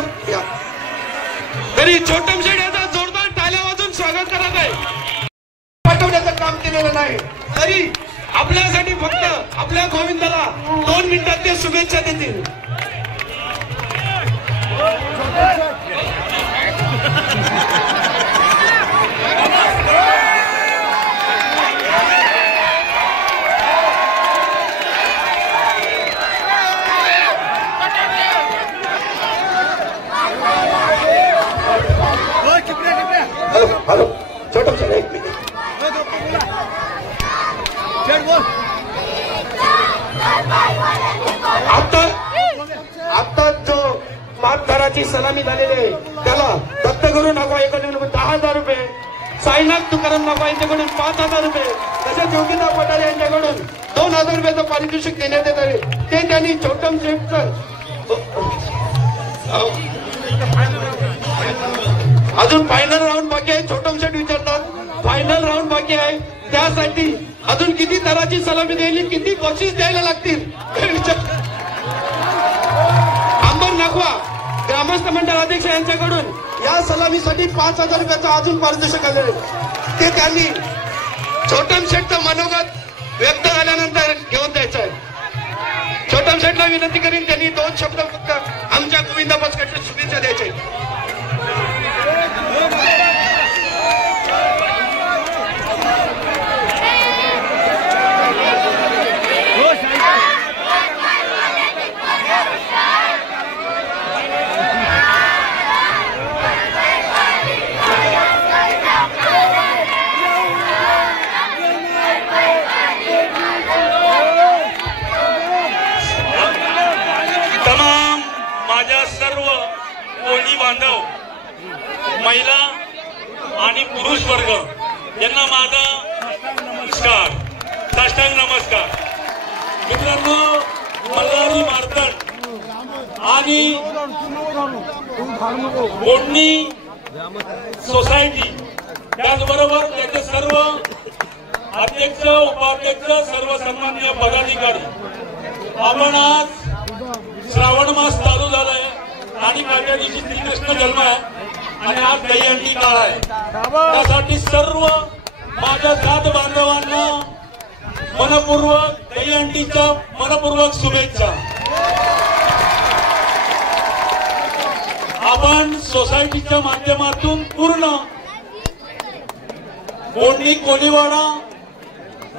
तरी छोटमशेठ यांचा जोरदार टाळ्या वाजून स्वागत करत आहे. पाठवण्याचं काम केलेलं नाही तरी आपल्यासाठी फक्त आपल्या गोविंदाला 2 मिनिटात ते शुभेच्छा देतील. हॅलो छोटं सर 1 मिनिट. आता जो मातदाराची सलामी झालेली आहे त्याला दत्तगुरू नागवा यांच्याकडून 10,000 रुपये, साईनाथ तुकाराम नागवा यांच्याकडून 5,000 रुपये, तसेच योगिता पटेल यांच्याकडून 2,000 रुपयाचं पारितोषिक देण्यात येत आहे. ते त्यांनी छोटम शेठचं अजून फायनल राऊंड बाकी आहे. छोटम शेठ विचारतात फायनल राऊंड बाकी आहे, त्यासाठी अजून किती दराची सलामी द्यायली, किती बक्षीस द्यायला लागतील. अंबर नागवा ग्रामस्थ मंडळ अध्यक्ष यांच्याकडून या सलामीसाठी 5,000 रुपयाचं अजून पारितोषिक आले ते त्यांनी छोटम शेठचं मनोगत व्यक्त झाल्यानंतर घेऊन द्यायचं आहे. छोटम शेठला विनंती करीन त्यांनी 2 शब्द फक्त आमच्या गोविंदा बसकडच्या शुभेच्छा द्यायचे. तमाम माझ्या सर्व कोळी बांधव, महिला आणि पुरुष वर्ग यांना माझा नमस्कार, साष्टांग नमस्कार. मित्रांनो, मल्हारी मार्तंड आणि कोंडणी सोसायटी त्याचबरोबर त्याचे सर्व अध्यक्ष, उपाध्यक्ष, सर्व सन्माननीय पदाधिकारी, आपण आज श्रावण मास चालू झालाय आणि माझ्या दिवशी श्रीकृष्ण जन्म आहे आणि आज दहीहंडी काळ आहे. त्यासाठी सर्व माझ्या जात बांधवांना मनपूर्वक दहीहंडीच्या मनपूर्वक शुभेच्छा. आपण सोसायटीच्या माध्यमातून पूर्ण कोंडणी कोलीवाडा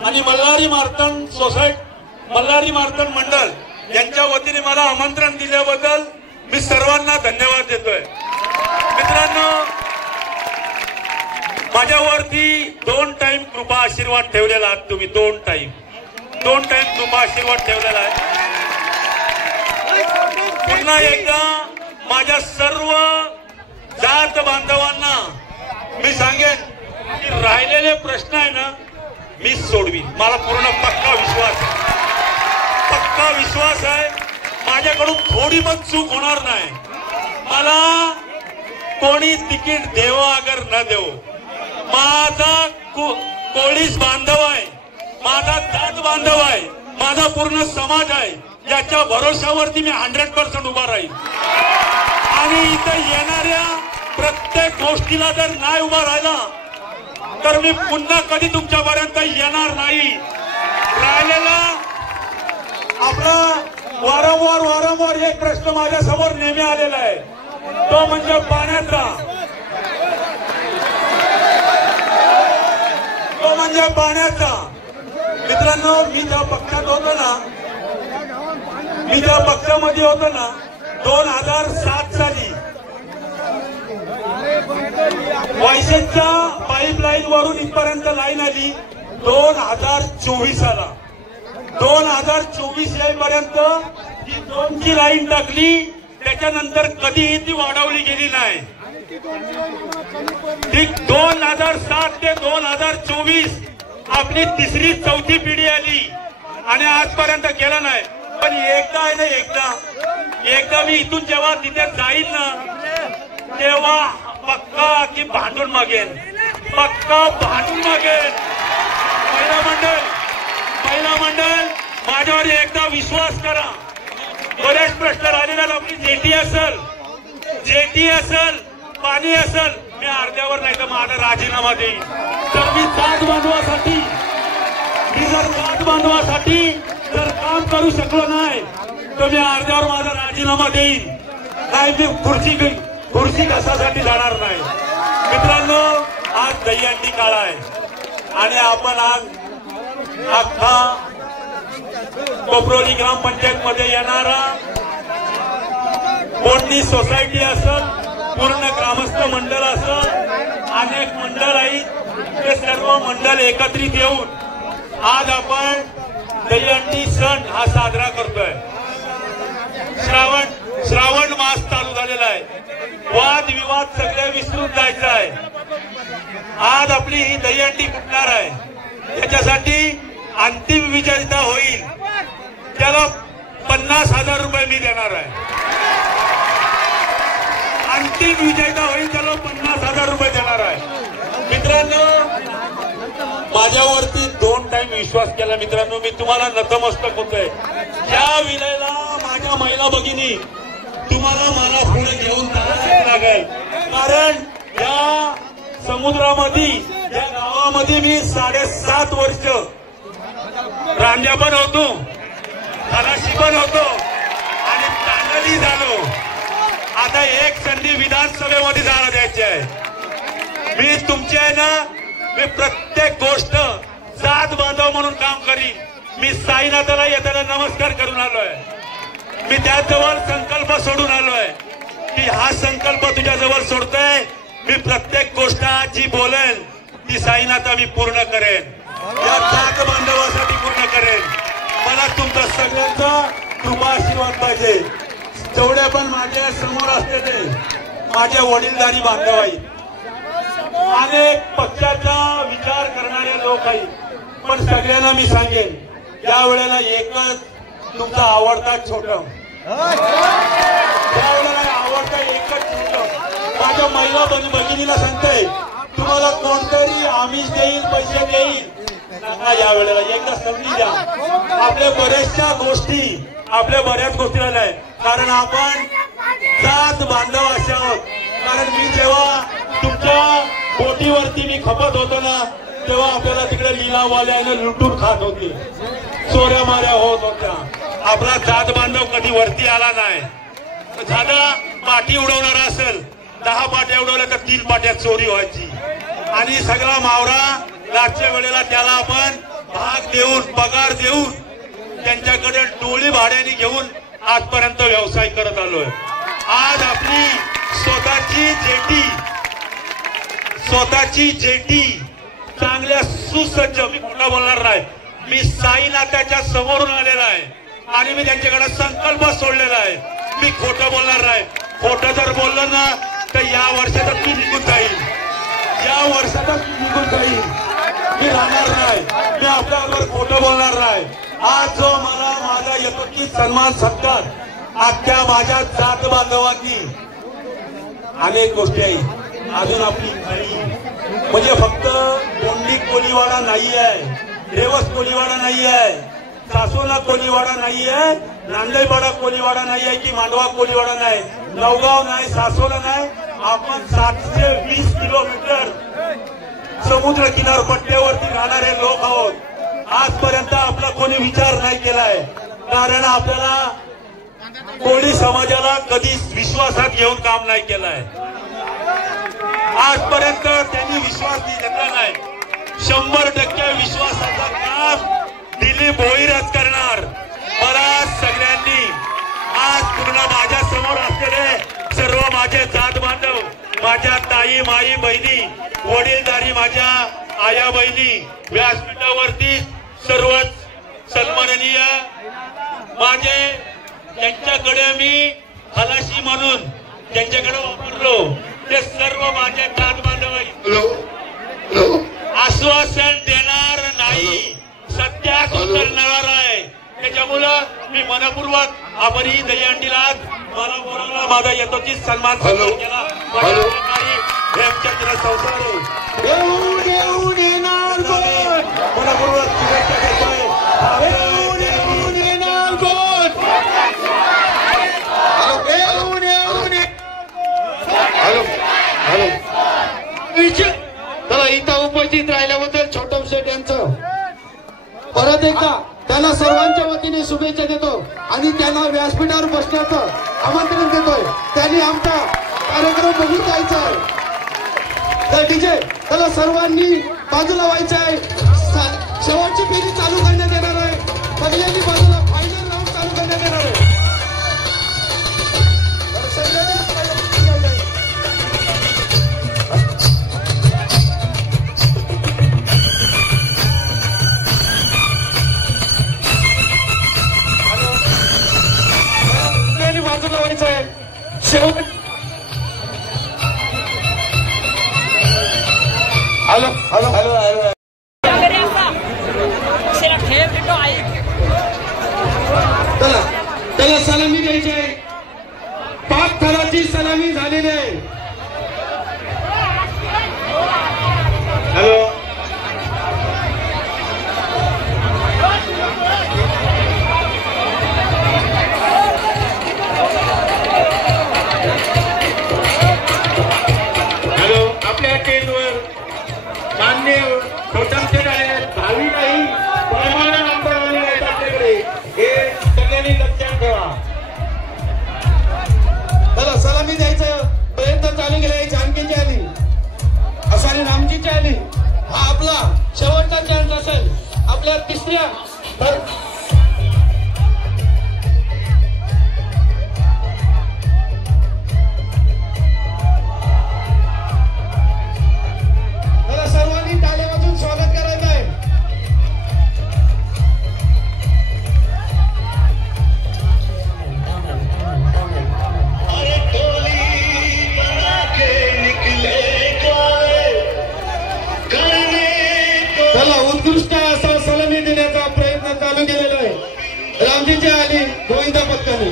आणि मल्हारी मार्तंड सोसायटी, मल्हारी मार्तंड मंडळ यांच्या वतीने मला आमंत्रण दिल्याबद्दल मी सर्वांना धन्यवाद देतोय. मित्रांनो, माझ्यावरती 2 टाइम कृपा आशीर्वाद ठेवलेला आहात तुम्ही. 2 टाइम कृपा आशीर्वाद ठेवलेला आहे. पुन्हा एकदा माझ्या सर्व जात बांधवांना मी सांगेन की राहिलेले प्रश्न आहे ना, मी सोडवीन. मला पूर्ण पक्का विश्वास आहे. माझ्याकडून थोडी पण चूक होणार नाही. मला कोणी तिकीट देवो अगर न देवो, माझा कोळीस बांधव आहे, माझा जात बांधव आहे, माझा पूर्ण समाज आहे. याच्या भरोशावरती मी 100% उभा राहील. आणि इथे येणाऱ्या प्रत्येक गोष्टीला जर नाही उभा राहिला तर मी पुन्हा कधी तुमच्यापर्यंत येणार नाही. राहिलेला आपला वारंवार एक प्रश्न माझ्या समोर नेहमी आलेला आहे, तो म्हणजे पाण्याचा. मित्रांनो, मी ज्या पक्षात होतो ना, मी ज्या पक्षामध्ये होतो ना, 2007 साली वायसेच्या पाईपलाईन वरून इथपर्यंत लाईन आली. 2024 आला. 2024 येईपर्यंत जी 2ची लाईन टाकली, त्याच्यानंतर कधीही ती वाढवली गेली नाही. ती 2007 ते 2024 आपली 3री 4थी पिढी आली आणि आजपर्यंत गेला नाही. पण एकदा आहे ना, एकदा मी इथून जेव्हा तिथे जाईल ना, तेव्हा पक्का की भांडून मागेन. महिला मंडळ माझ्यावर एकदा विश्वास करा. बरेच प्रश्न राहिलेला, आपली जेटी असेल, पाणी असेल, मी अर्ध्यावर नाही तर माझा राजीनामा देईन. तर मी जात बांधवासाठी जर काम करू शकलो नाही तर मी अर्ध्यावर माझा राजीनामा देईन. नाही मी खुर्ची कशासाठी जाणार नाही. मित्रांनो, आज दहीहंडी काळ आहे आणि आपण आज अख्खा कोपरोली ग्रामपंचायत मध्ये येणारा कोणती सोसायटी असेल, पूर्ण ग्रामस्थ मंडळ असेल, अनेक मंडळ आहेत, ते सर्व मंडळ एकत्रित येऊन आज आपण दहीहंडी सण हा साजरा करतोय. श्रावण मास चालू झालेला आहे. वाद विवाद सगळे विसरून जायचं आहे. आज आपली ही दहीहंडी फुटणार आहे. त्याच्यासाठी अंतिम विजेता होईल त्याला 50,000 रुपये मी देणार आहे. अंतिम विजेता होईल त्याला 50,000 रुपये देणार आहे. मित्रांनो, माझ्यावरती 2 टाइम विश्वास केला. मित्रांनो, मी तुम्हाला नतमस्तक होतोय. या वेळेला माझ्या महिला भगिनी तुम्हाला मला पुढे घेऊन जावं लागेल. कारण या समुद्रामध्ये या गावामध्ये मी 7.5 वर्ष रांड्या पण होतो, खलाशी पण होतो आणि तांडली झालो. आता एक संधी विधानसभेमध्ये जाणं द्यायची आहे. मी तुमची आहे ना, मी प्रत्येक गोष्ट जात बांधव म्हणून काम करीन. मी साईनाथाला येताना नमस्कार करून आलोय. मी त्याजवळ संकल्प सोडून आलोय की हा संकल्प तुझ्याजवळ सोडतोय. मी प्रत्येक गोष्ट जी बोलेन ती साईनाथा मी पूर्ण करेन, या जात बांधवासाठी पूर्ण करेन. मला तुमचा सगळ्यांचा कृपा आशीर्वाद पाहिजे. जेवढे पण माझ्या समोर असलेले माझे वडीलधारी बांधव आहेत, अनेक पक्षाचा विचार करणारे लोक आहेत, पण सगळ्यांना मी सांगेन या वेळेला एकच तुमचा आवडता छोटं, त्यावेळेला आवडता एकच छोटं. माझ्या महिला भगिनीला सांगते, तुम्हाला कोणतरी आमिष देईल, पैसे देईल नका या वेळेला, एकदा संधी द्या. आपल्या बऱ्याचशा गोष्टी बऱ्याच गोष्टी झाल्या, कारण आपण जात बांधव असे आहोत. कारण मी जेव्हा तुमच्या बोटीवरती मी खपत होतो ना, तेव्हा आपल्याला तिकडे लिलाववाल्याने लुटून खात होते, चोऱ्या माऱ्या होत होत्या. आपला जात बांधव कधी वरती आला नाही. झाला पाठी उडवणारा असेल, 10 पाट्या उडवल्या तर 3 पाट्या चोरी व्हायची. आणि सगळा मावरा रातच्या वेळेला त्याला आपण भाग देऊन, पगार देऊन त्यांच्याकडे टोळी भाड्याने घेऊन आजपर्यंत व्यवसाय करत आलोय. आज आपली स्वतःची जेटी चांगल्या सुसज्ज, मी खोटा बोलणार नाही, मी साईनाथाच्या समोरून आलेला आहे आणि मी त्यांच्याकडे संकल्प सोडलेला आहे. मी खोटं बोलणार नाही. खोटं जर बोललो ना तर या वर्षातच मी निघून जाईल, मी राहणार नाही. मी आपल्याबरोबर खोटं बोलणार नाही. आज जो मला माझा यथोचित सन्मान सत्कार अख्ख्या माझ्या जात बांधवांनी, अनेक गोष्टी आहेत अजून आपली खरी, म्हणजे फक्त कोंडी कोलीवाडा नाही आहे, रेवस कोलीवाडा नाही आहे, सासोला कोलीवाडा नाही आहे, नांदेडपाडा कोलीवाडा नाही आहे, की मांडवा कोलीवाडा नाही, नवगाव नाही, सासोला नाही. आपण 720 किलोमीटर समुद्र किनारपट्ट्यावरती राहणारे लोक आहोत. आजपर्यंत आपला कोणी विचार नाही केलाय, कारण आपल्याला कोळी समाजाला कधी विश्वासात घेऊन काम नाही केलंय. आजपर्यंत त्यांनी विश्वास घेतला नाही. 100% विश्वासाचं काम दिलीप भोईरच करणार. मला सगळ्यांनी आज पूर्ण माझ्या समोर असलेले सर्व माझे जात बांधव, माझ्या ताई माई बहिणी, वडीलधारी माझ्या आया बहिणी, व्यासपीठावरती सर्वच सन्माननीय माझे, त्यांच्याकडे मी खलाशी म्हणून त्यांच्याकडे वापरलो, ते सर्व माझे जात बांधव आहेत. आश्वासन देणार नाही, सत्यात उतरणार आहे. त्याच्यामुळं मी मनपूर्वक आभारी दहीहंडीला मला बोलावला, माझा यथोचित सन्मान केला. हेमचंद्र संसारे मनपूर्वक शुभेच्छा देतोय. चला, इथं उपस्थित राहिल्याबद्दल छोटम शेठ यांचं परत एकदा त्यांना सर्वांच्या वतीने शुभेच्छा देतो आणि त्यांना व्यासपीठावर बसण्याचं आमंत्रण देतोय. त्यांनी आमचा कार्यक्रम बघून जायचा आहे. तर डीजे त्याला सर्वांनी बाजूला व्हायचं आहे. शेवटची फेरी चालू करण्यात येणार आहे. सगळ्यांनी बाजूला, फायनल राऊंड चालू करण्यात येणार आहे. बाजूला व्हायचं आहे. शेवट हॅलो हॅलो हॅलो हॅलो त्याला सलामी द्यायची आहे. 5 थराची सलामी झालेली आहे. हॅलो गौतम शेठ आहेत, भावी नाही परमानंद आमदार आहेत आपल्याकडे, हे सगळ्यांनी लक्षात ठेवा. त्याला सलामी द्यायचं प्रयत्न चालू केलाय. जानकीची आली, सॉरी रामजीची आली. हा आपला शेवटचा चान्स असेल आपल्या तिसऱ्या. त्याला सर्वांनी टाळ्या वाजून स्वागत करायचं आहे. त्याला उत्कृष्ट असा सलामी देण्याचा प्रयत्न चालू केलेला आहे. रामजीची आली गोविंदा पथकाने.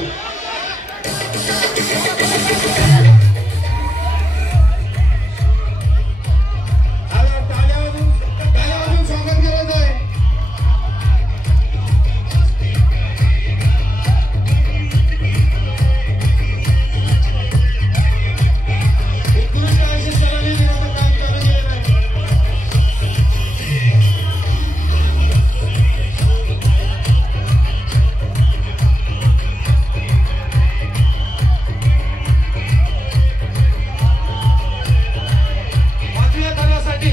टाळ्या वाजून स्वागत करायचं आहे. उत्कृष्ट अशी सलामी देण्याचं काम चालू केलेलं आहे. पाचव्या थरासाठी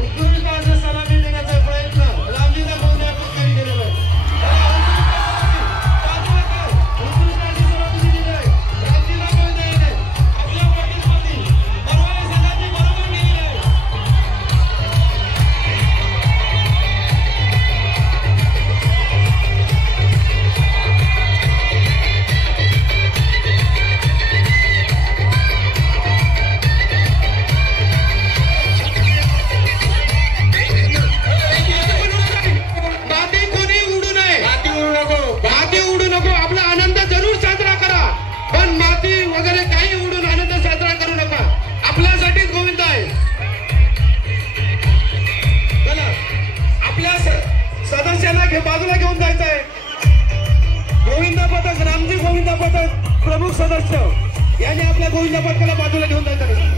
उत्कृष्ट असं सलामी देण्याचा प्रयत्न रामजीचा गोंदिया पथकाने केलेला आहे. उत्कृष्ट अशी सलामी दिलेली आहे. रामजीला गोंदिया येते. आपल्या प्रतिस्पर्धी परवाने संघाची बरोबर केलेली आहे. माती कोणी उडू नये. माती उडू नको. आपला आनंद जरूर साजरा करा, पण माती वगैरे काही उडून आनंद साजरा करू नका. आपल्यासाठीच गोविंद आहे. चला आपल्या सदस्यांना बाजूला घेऊन जायचं आहे. गोविंदा पथक, रामजी गोविंदा पथक प्रमुख सदस्य यांनी आपल्या गोविंदा पथकाला बाजूला घेऊन जायचं आहे.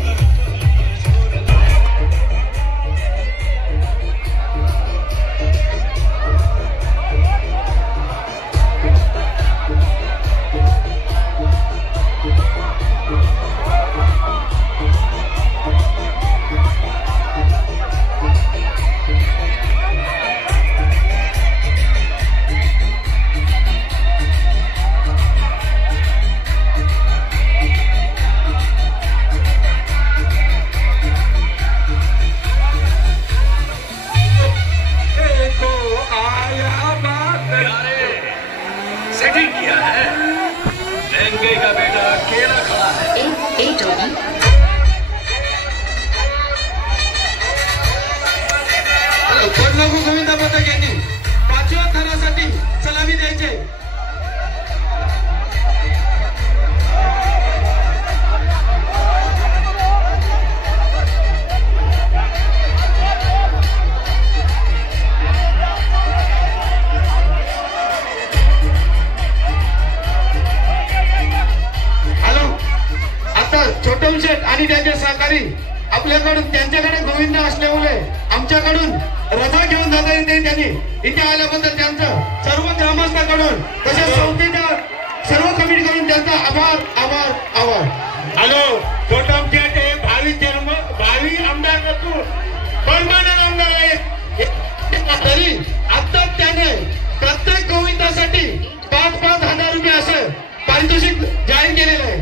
सेटिंग किया है, लहंगे का बेटा अकेला खड़ा है. बडलागू गोविंदा पथक यांनी पाचव्या थरासाठी सलामी द्यायचे. छोटम शेठ आणि त्याचे सहकारी आपल्याकडून त्यांच्याकडे गोविंद असल्यामुळे आमच्याकडून रजा घेऊन जाता येते. त्यांनी इथे आल्याबद्दल त्यांचं सर्व ग्रामस्थांकडून तसेच संस्थेच्या सर्व कमिटीकडून त्यांचा आभार आभार आभार. हॅलो, गौतम शेठ हे भावी आमदार नसून परमानंद आमदार आहेत. तरी आत्ताच त्याने प्रत्येक गोविंदासाठी 5,000 रुपये असं पारितोषिक जाहीर केलेलं आहे.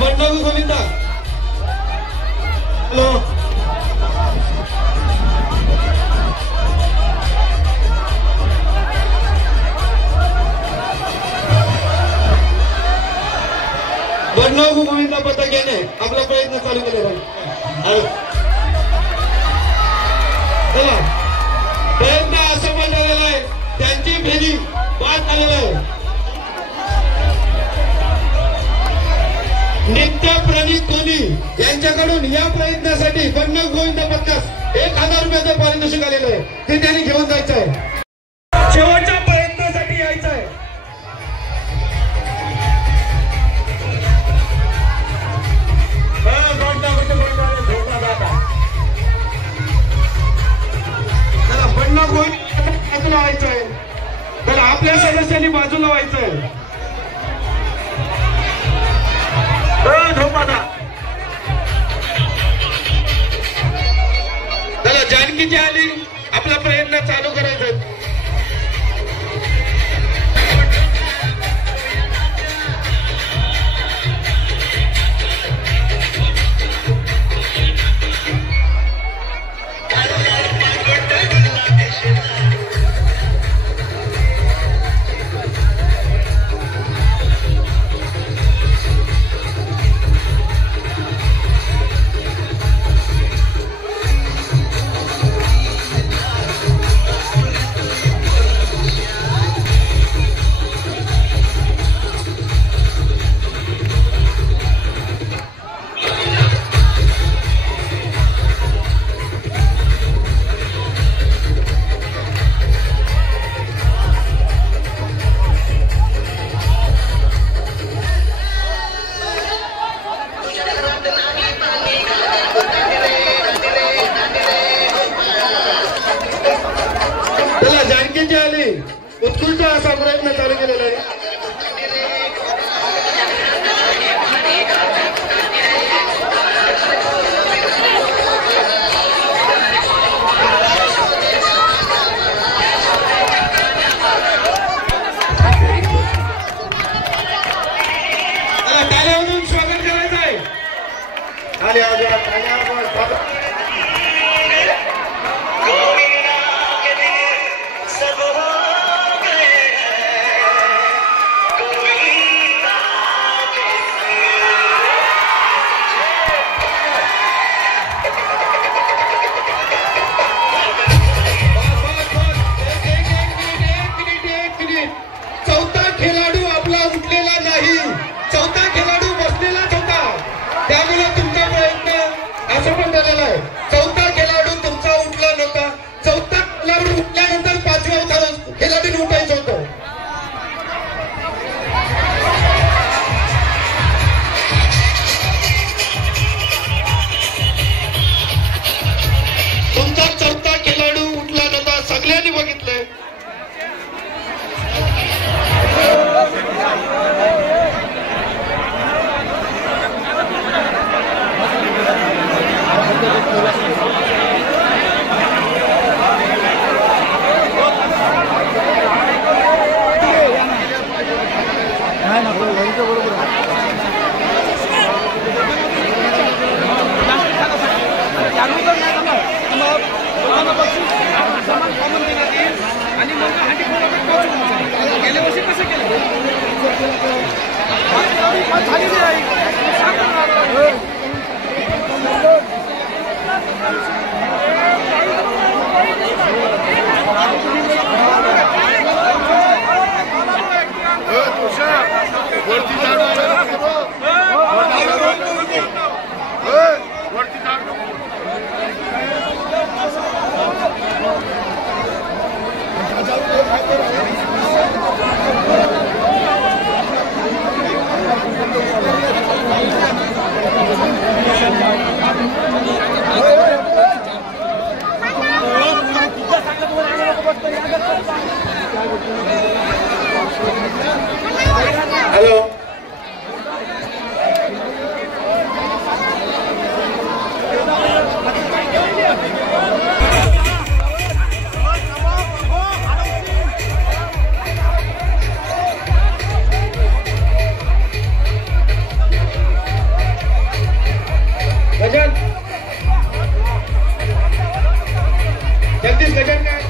बडलागू गोविंदा. हॅलो, बडलागू गोविंदा पदक घेणे आपला प्रयत्न चालू केलेला आहे. चला प्रयत्न असफल झालेला आहे, त्यांची फेरी बाद झालेला आहे. नित्य प्रणित कोहली यांच्याकडून या प्रयत्नासाठी बंडल गोविंद पदकास 1000 रुपयाचं पारितोषिक आलेलं आहे, ते त्यांनी घेऊन जायचं आहे. शेवटच्या प्रयत्नासाठी यायचं आहे. बंडल गोविंद बाजूला व्हायचं आहे, तर आपल्या सदस्यांनी बाजूला व्हायचं आहे. चला जानकीची आली, आपला प्रयत्न चालू करायचा. उत्कृष्ट असा प्रयत्न चालू केलेला आहे. टाळ्यावरून स्वागत करायचं आहे. हॅलो गजन जगदीश गजन काय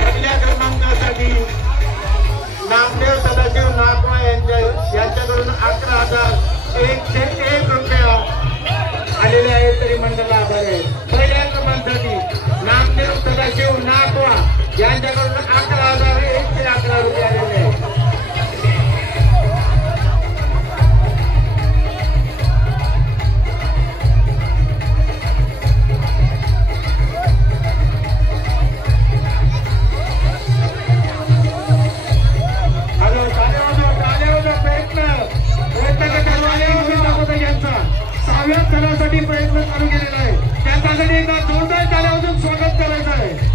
पहिल्या क्रमांकासाठी 11,101 रुपया आलेले आहेत तरी मंडळाला आभार आहे. पहिल्या क्रमांकासाठी नामदेव सदाशिव नाकवा यांच्याकडून 11,111 रुपये आलेले आहेत. साठी प्रयत्न चालू केलेला आहे. त्यासाठी एकदा जोरदार टाळ्यावाजून स्वागत करायचं आहे.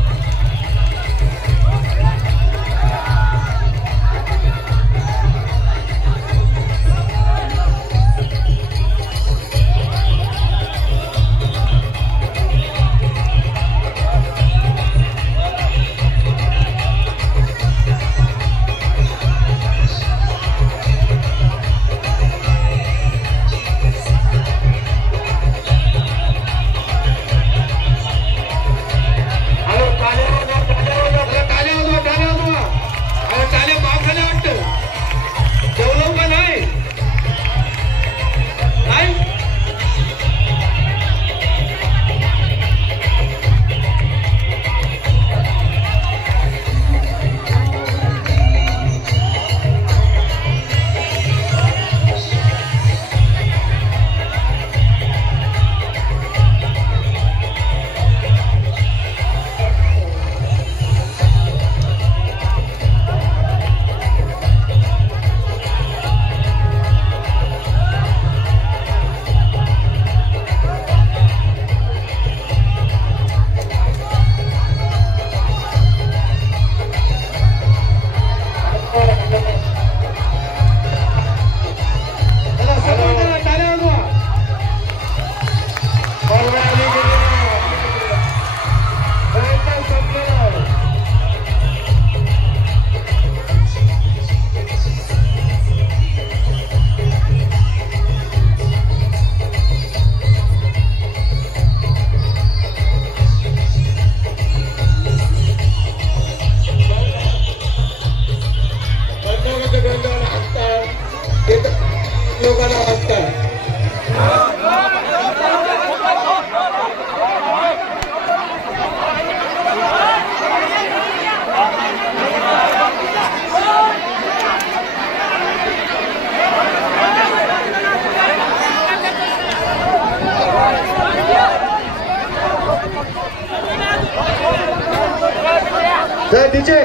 डीजे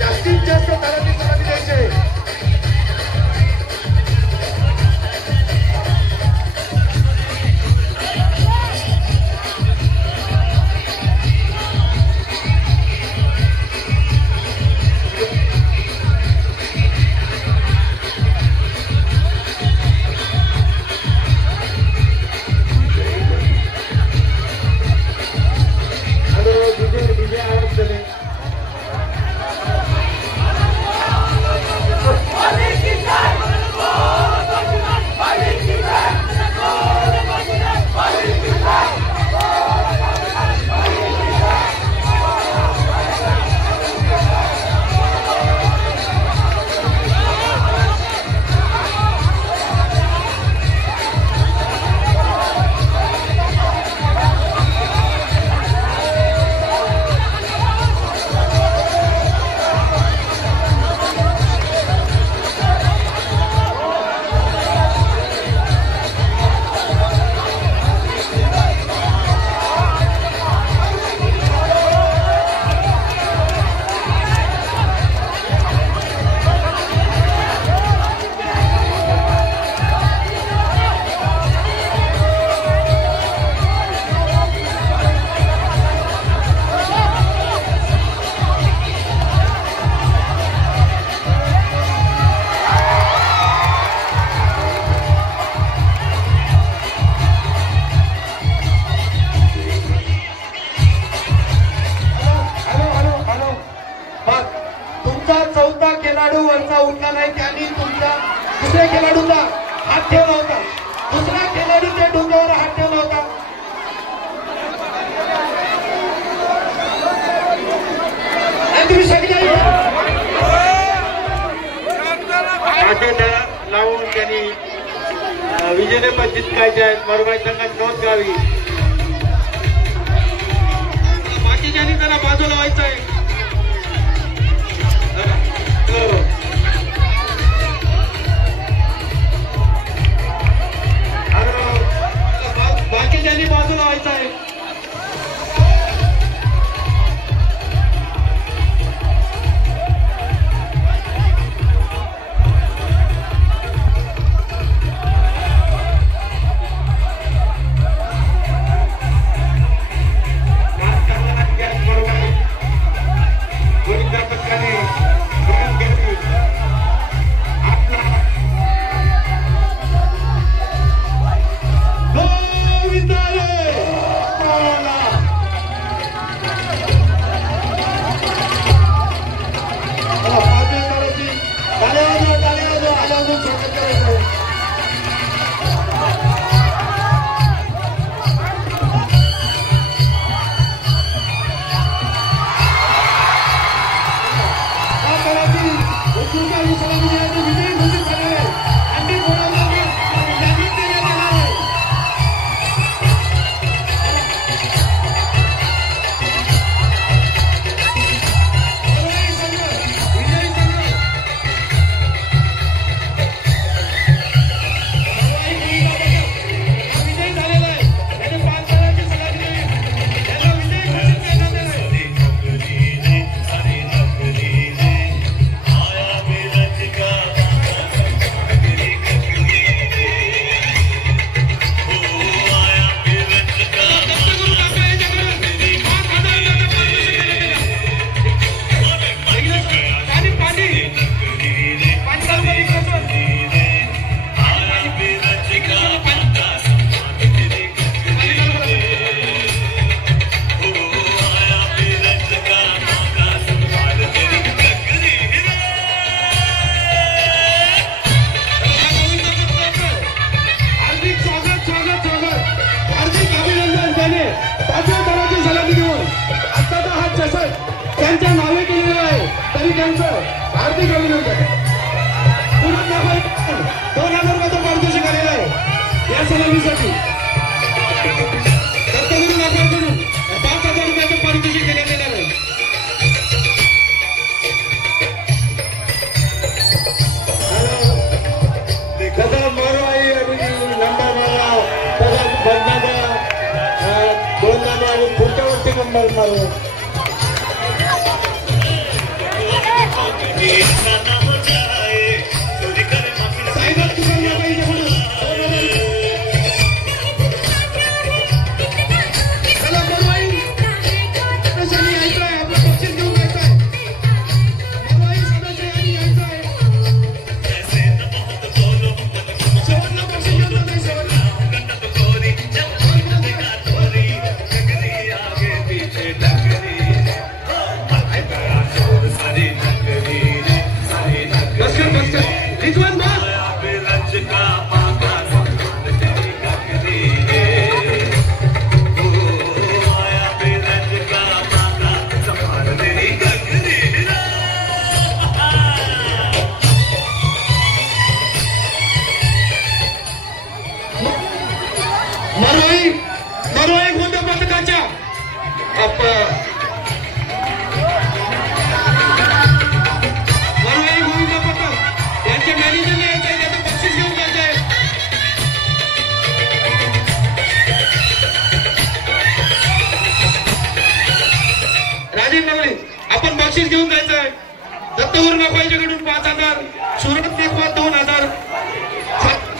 जास्तीत जास्त तालाची सलामी द्यायची. खेळाडू वरचा उठला नाही त्यांनी तुमच्या दुसऱ्या खेळाडूला हात ठेवला होता. दुसऱ्या खेळाडूच्या डोक्यावर हात ठेवला होता. तुम्ही सगळे लावून त्यांनी विजयने जिंकायचे आहेत. मरुबाई संघात नोंद घ्यावी. बाकीच्यांनी त्याला बाजूला व्हायचं आहे. बाकीच्यांनी बाजूला व्हायचं आहे. त्यांच्या नावे केलेलं आहे तरी त्यांचं हार्दिक अभिनंदन. 2000 रुपयाचं पारितोषिक आलेलं आहे या सलामीसाठी. दत्तगुरू नाकाकडून 5000 रुपयाचं पारितोषिक देण्यात येणार आहे. कसा मरुबाई नंबर मारा तसा बदनाचा 2 नंबर आणि पुढच्या वर्षी नंबर मारू. मरुबाई गोंदिया पथकाच्या मरुबाई गोविंद पथक यांच्या मॅनेजरने यायचं आहे. त्याचं बक्षीस घेऊन जायचं आहे. राजीव नवरे आपण बक्षीस घेऊन जायचं आहे. दत्तगुरू नागवाईच्याकडून 5000, सुरत नेकवाद 2000,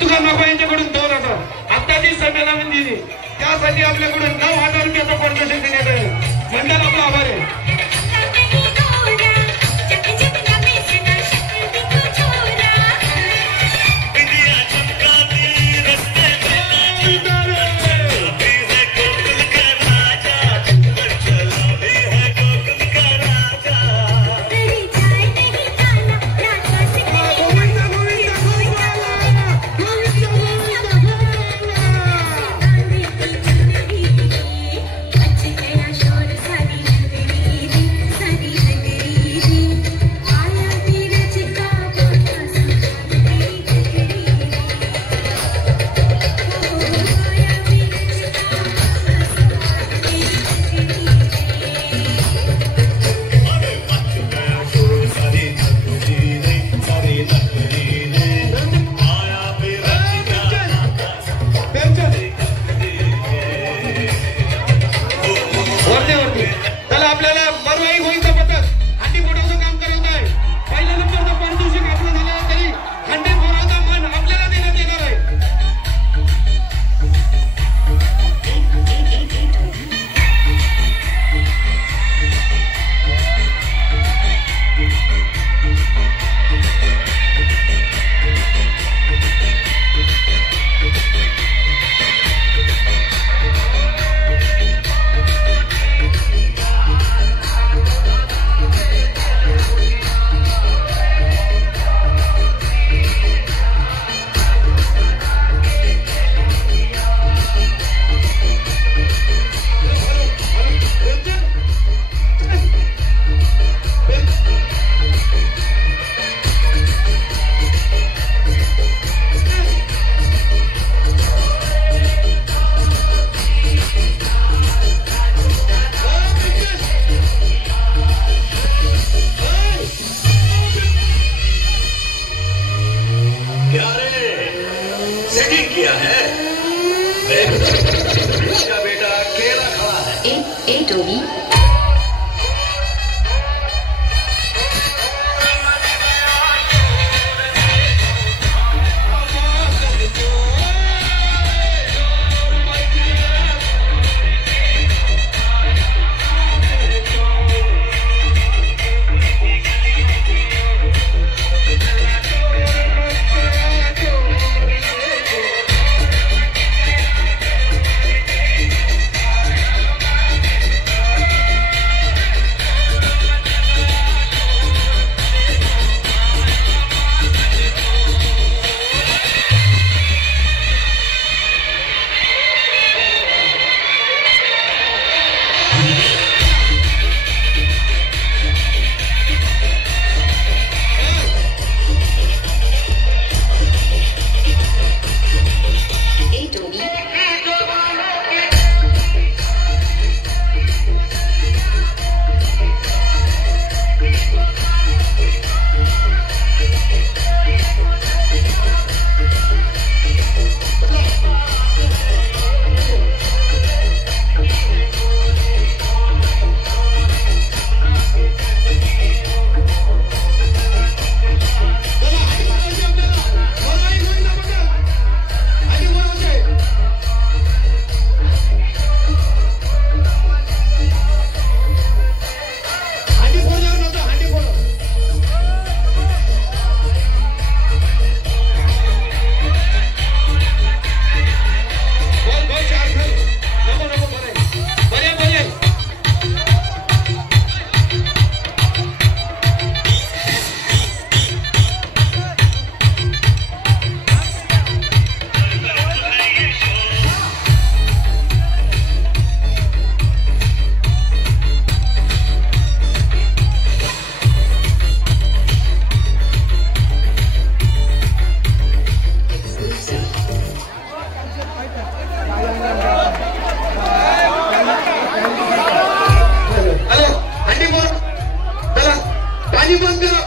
तुका नागवा यांच्याकडून 2000. आत्ताची संमेलन दिली त्यासाठी आपल्याकडून 9000 रुपयाचं पारितोषिक देण्यात आहे. मंडळ आपला आभार आहे. आपल्याला मरवाई गोविंदा पथक हंडी फोडायचं काम करत आहे. पहिल्या नंबरचा पारितोषिक आपलं झालेलं तरी हंडी फोडायचा मान आपल्याला देण्यात येणार आहे.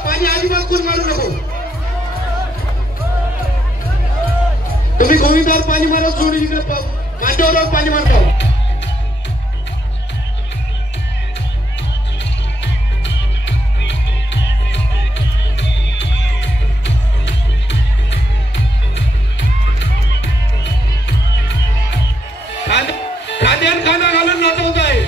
पाणी अजिबात कोण मारू नको. तुम्ही गोविंदावर पाणी मारा, सोडून इकडे मांडीवर पाणी मारता. खाद्यान खाना घालून नाचवत आहे.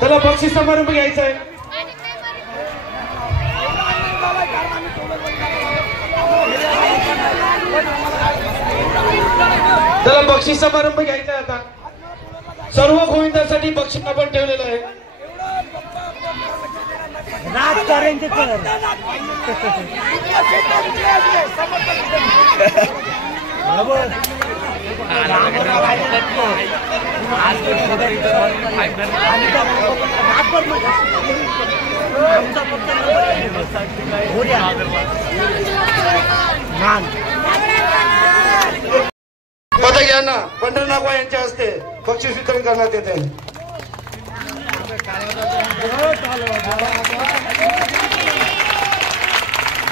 त्याला बक्षीस समारंभ घ्यायचा आहे. त्याला बक्षीस समारंभ घ्यायचा आहे. आता सर्व गोविंदासाठी बक्षीस आपण ठेवलेलं आहे. राजकारणचे कर पदक यांना पंढर नागवा यांच्या हस्ते बक्षीस वितरण करण्यात येते.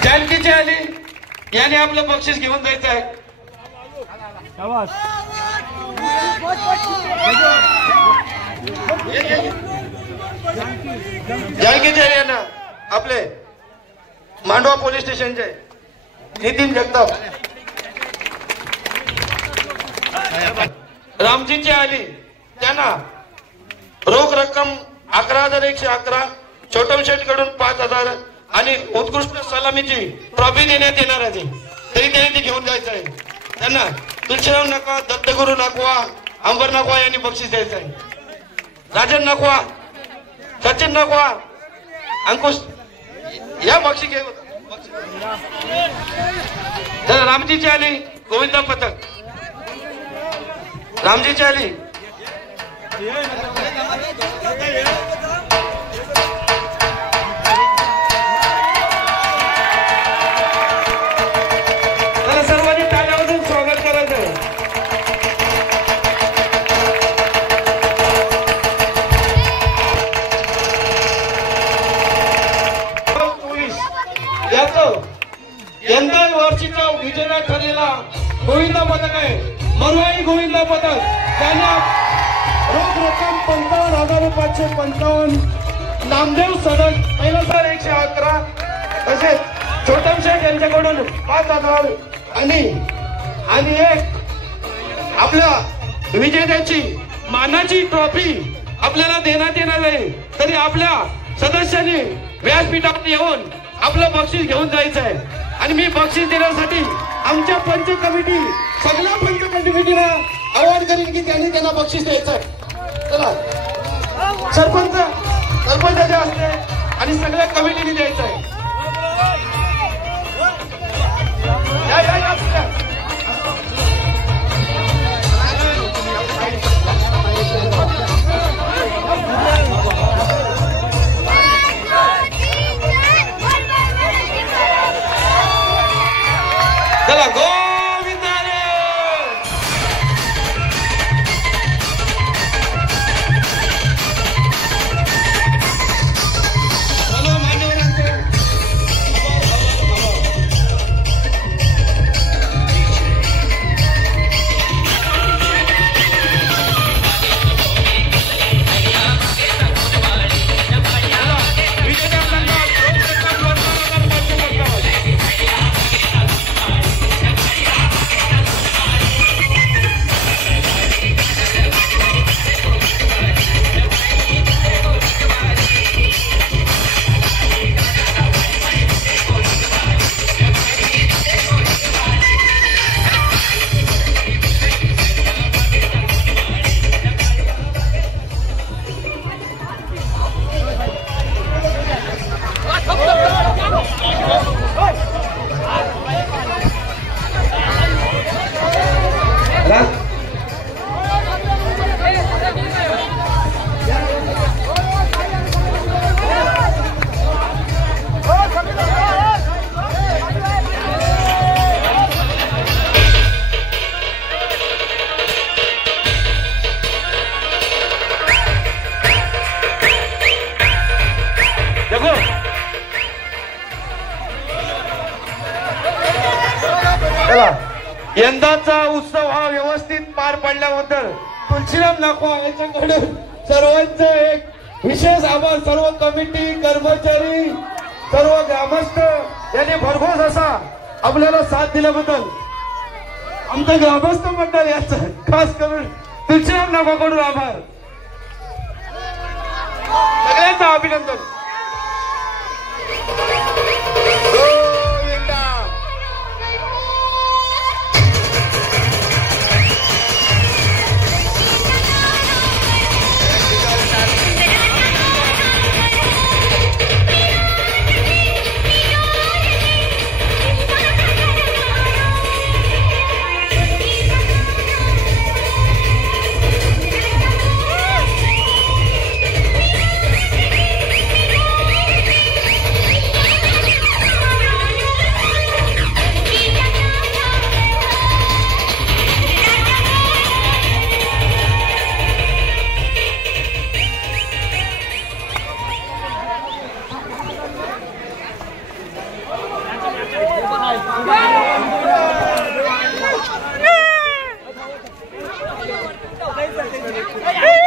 जानकीची आली याने आपलं बक्षीस घेऊन जायचं आहे. जानकीची आली यांना आपले मांडवा पोलीस स्टेशनचे नितीन जगताप. रामजीची आली त्यांना रोख रक्कम 11,111, छोटम शेठ कडून 5,000 आणि उत्कृष्ट सलामीची ट्रॉफी देण्यात येणार आहे. तरी त्यांनी ती घेऊन जायचं आहे त्यांना. तुळशीराम नाकवा, दत्तगुरू नाकवा, अंबर नाकवा यांनी बक्षीस द्यायचं आहे. राजन नाकवा, सचिन नाकवा, अंकुश या बक्षीस घे. रामजीची आली गोविंदा पथक, रामजीची आली. सर्वांनी टाळ्या वाजवून स्वागत करायचं. यंदा वर्षीचा विजेता ठरलेला गोविंदा पथक आहे, मरुआई गोविंदा पथक. त्यांना रोख रक्कम 55,555. नामदेव सदन पहिला सर 111. तसेच छोटम शेठ यांच्याकडून 5,000 आणि एक आपल्या विजेत्याची मानाची ट्रॉफी आपल्याला देण्यात येणार आहे. तरी आपल्या सदस्यांनी व्यासपीठावर येऊन आपलं बक्षीस घेऊन जायचं आहे. आणि मी बक्षीस देण्यासाठी आमच्या पंच कमिटी सगळ्या पंच कमिटीला आवाहन करेन की त्यांना बक्षीस द्यायचं आहे. चला सरपंचाच्या हस्ते आणि सगळ्या कमिटीने द्यायचं आहे. चला गोविंदा रे. चलो मान्यवरांचे यंदाचा उत्सव हा व्यवस्थित पार पडल्याबद्दल तुळशीराम नाकवा यांच्याकडून सर्वांचं एक विशेष आभार. सर्व कमिटी, कर्मचारी, सर्व ग्रामस्थ यांनी भरघोस असा आपल्याला साथ दिल्याबद्दल आमचं ग्रामस्थ मंडळ याचं खास करून तुळशीराम नाकवाकडून आभार. सगळ्यांचं अभिनंदन. Hey!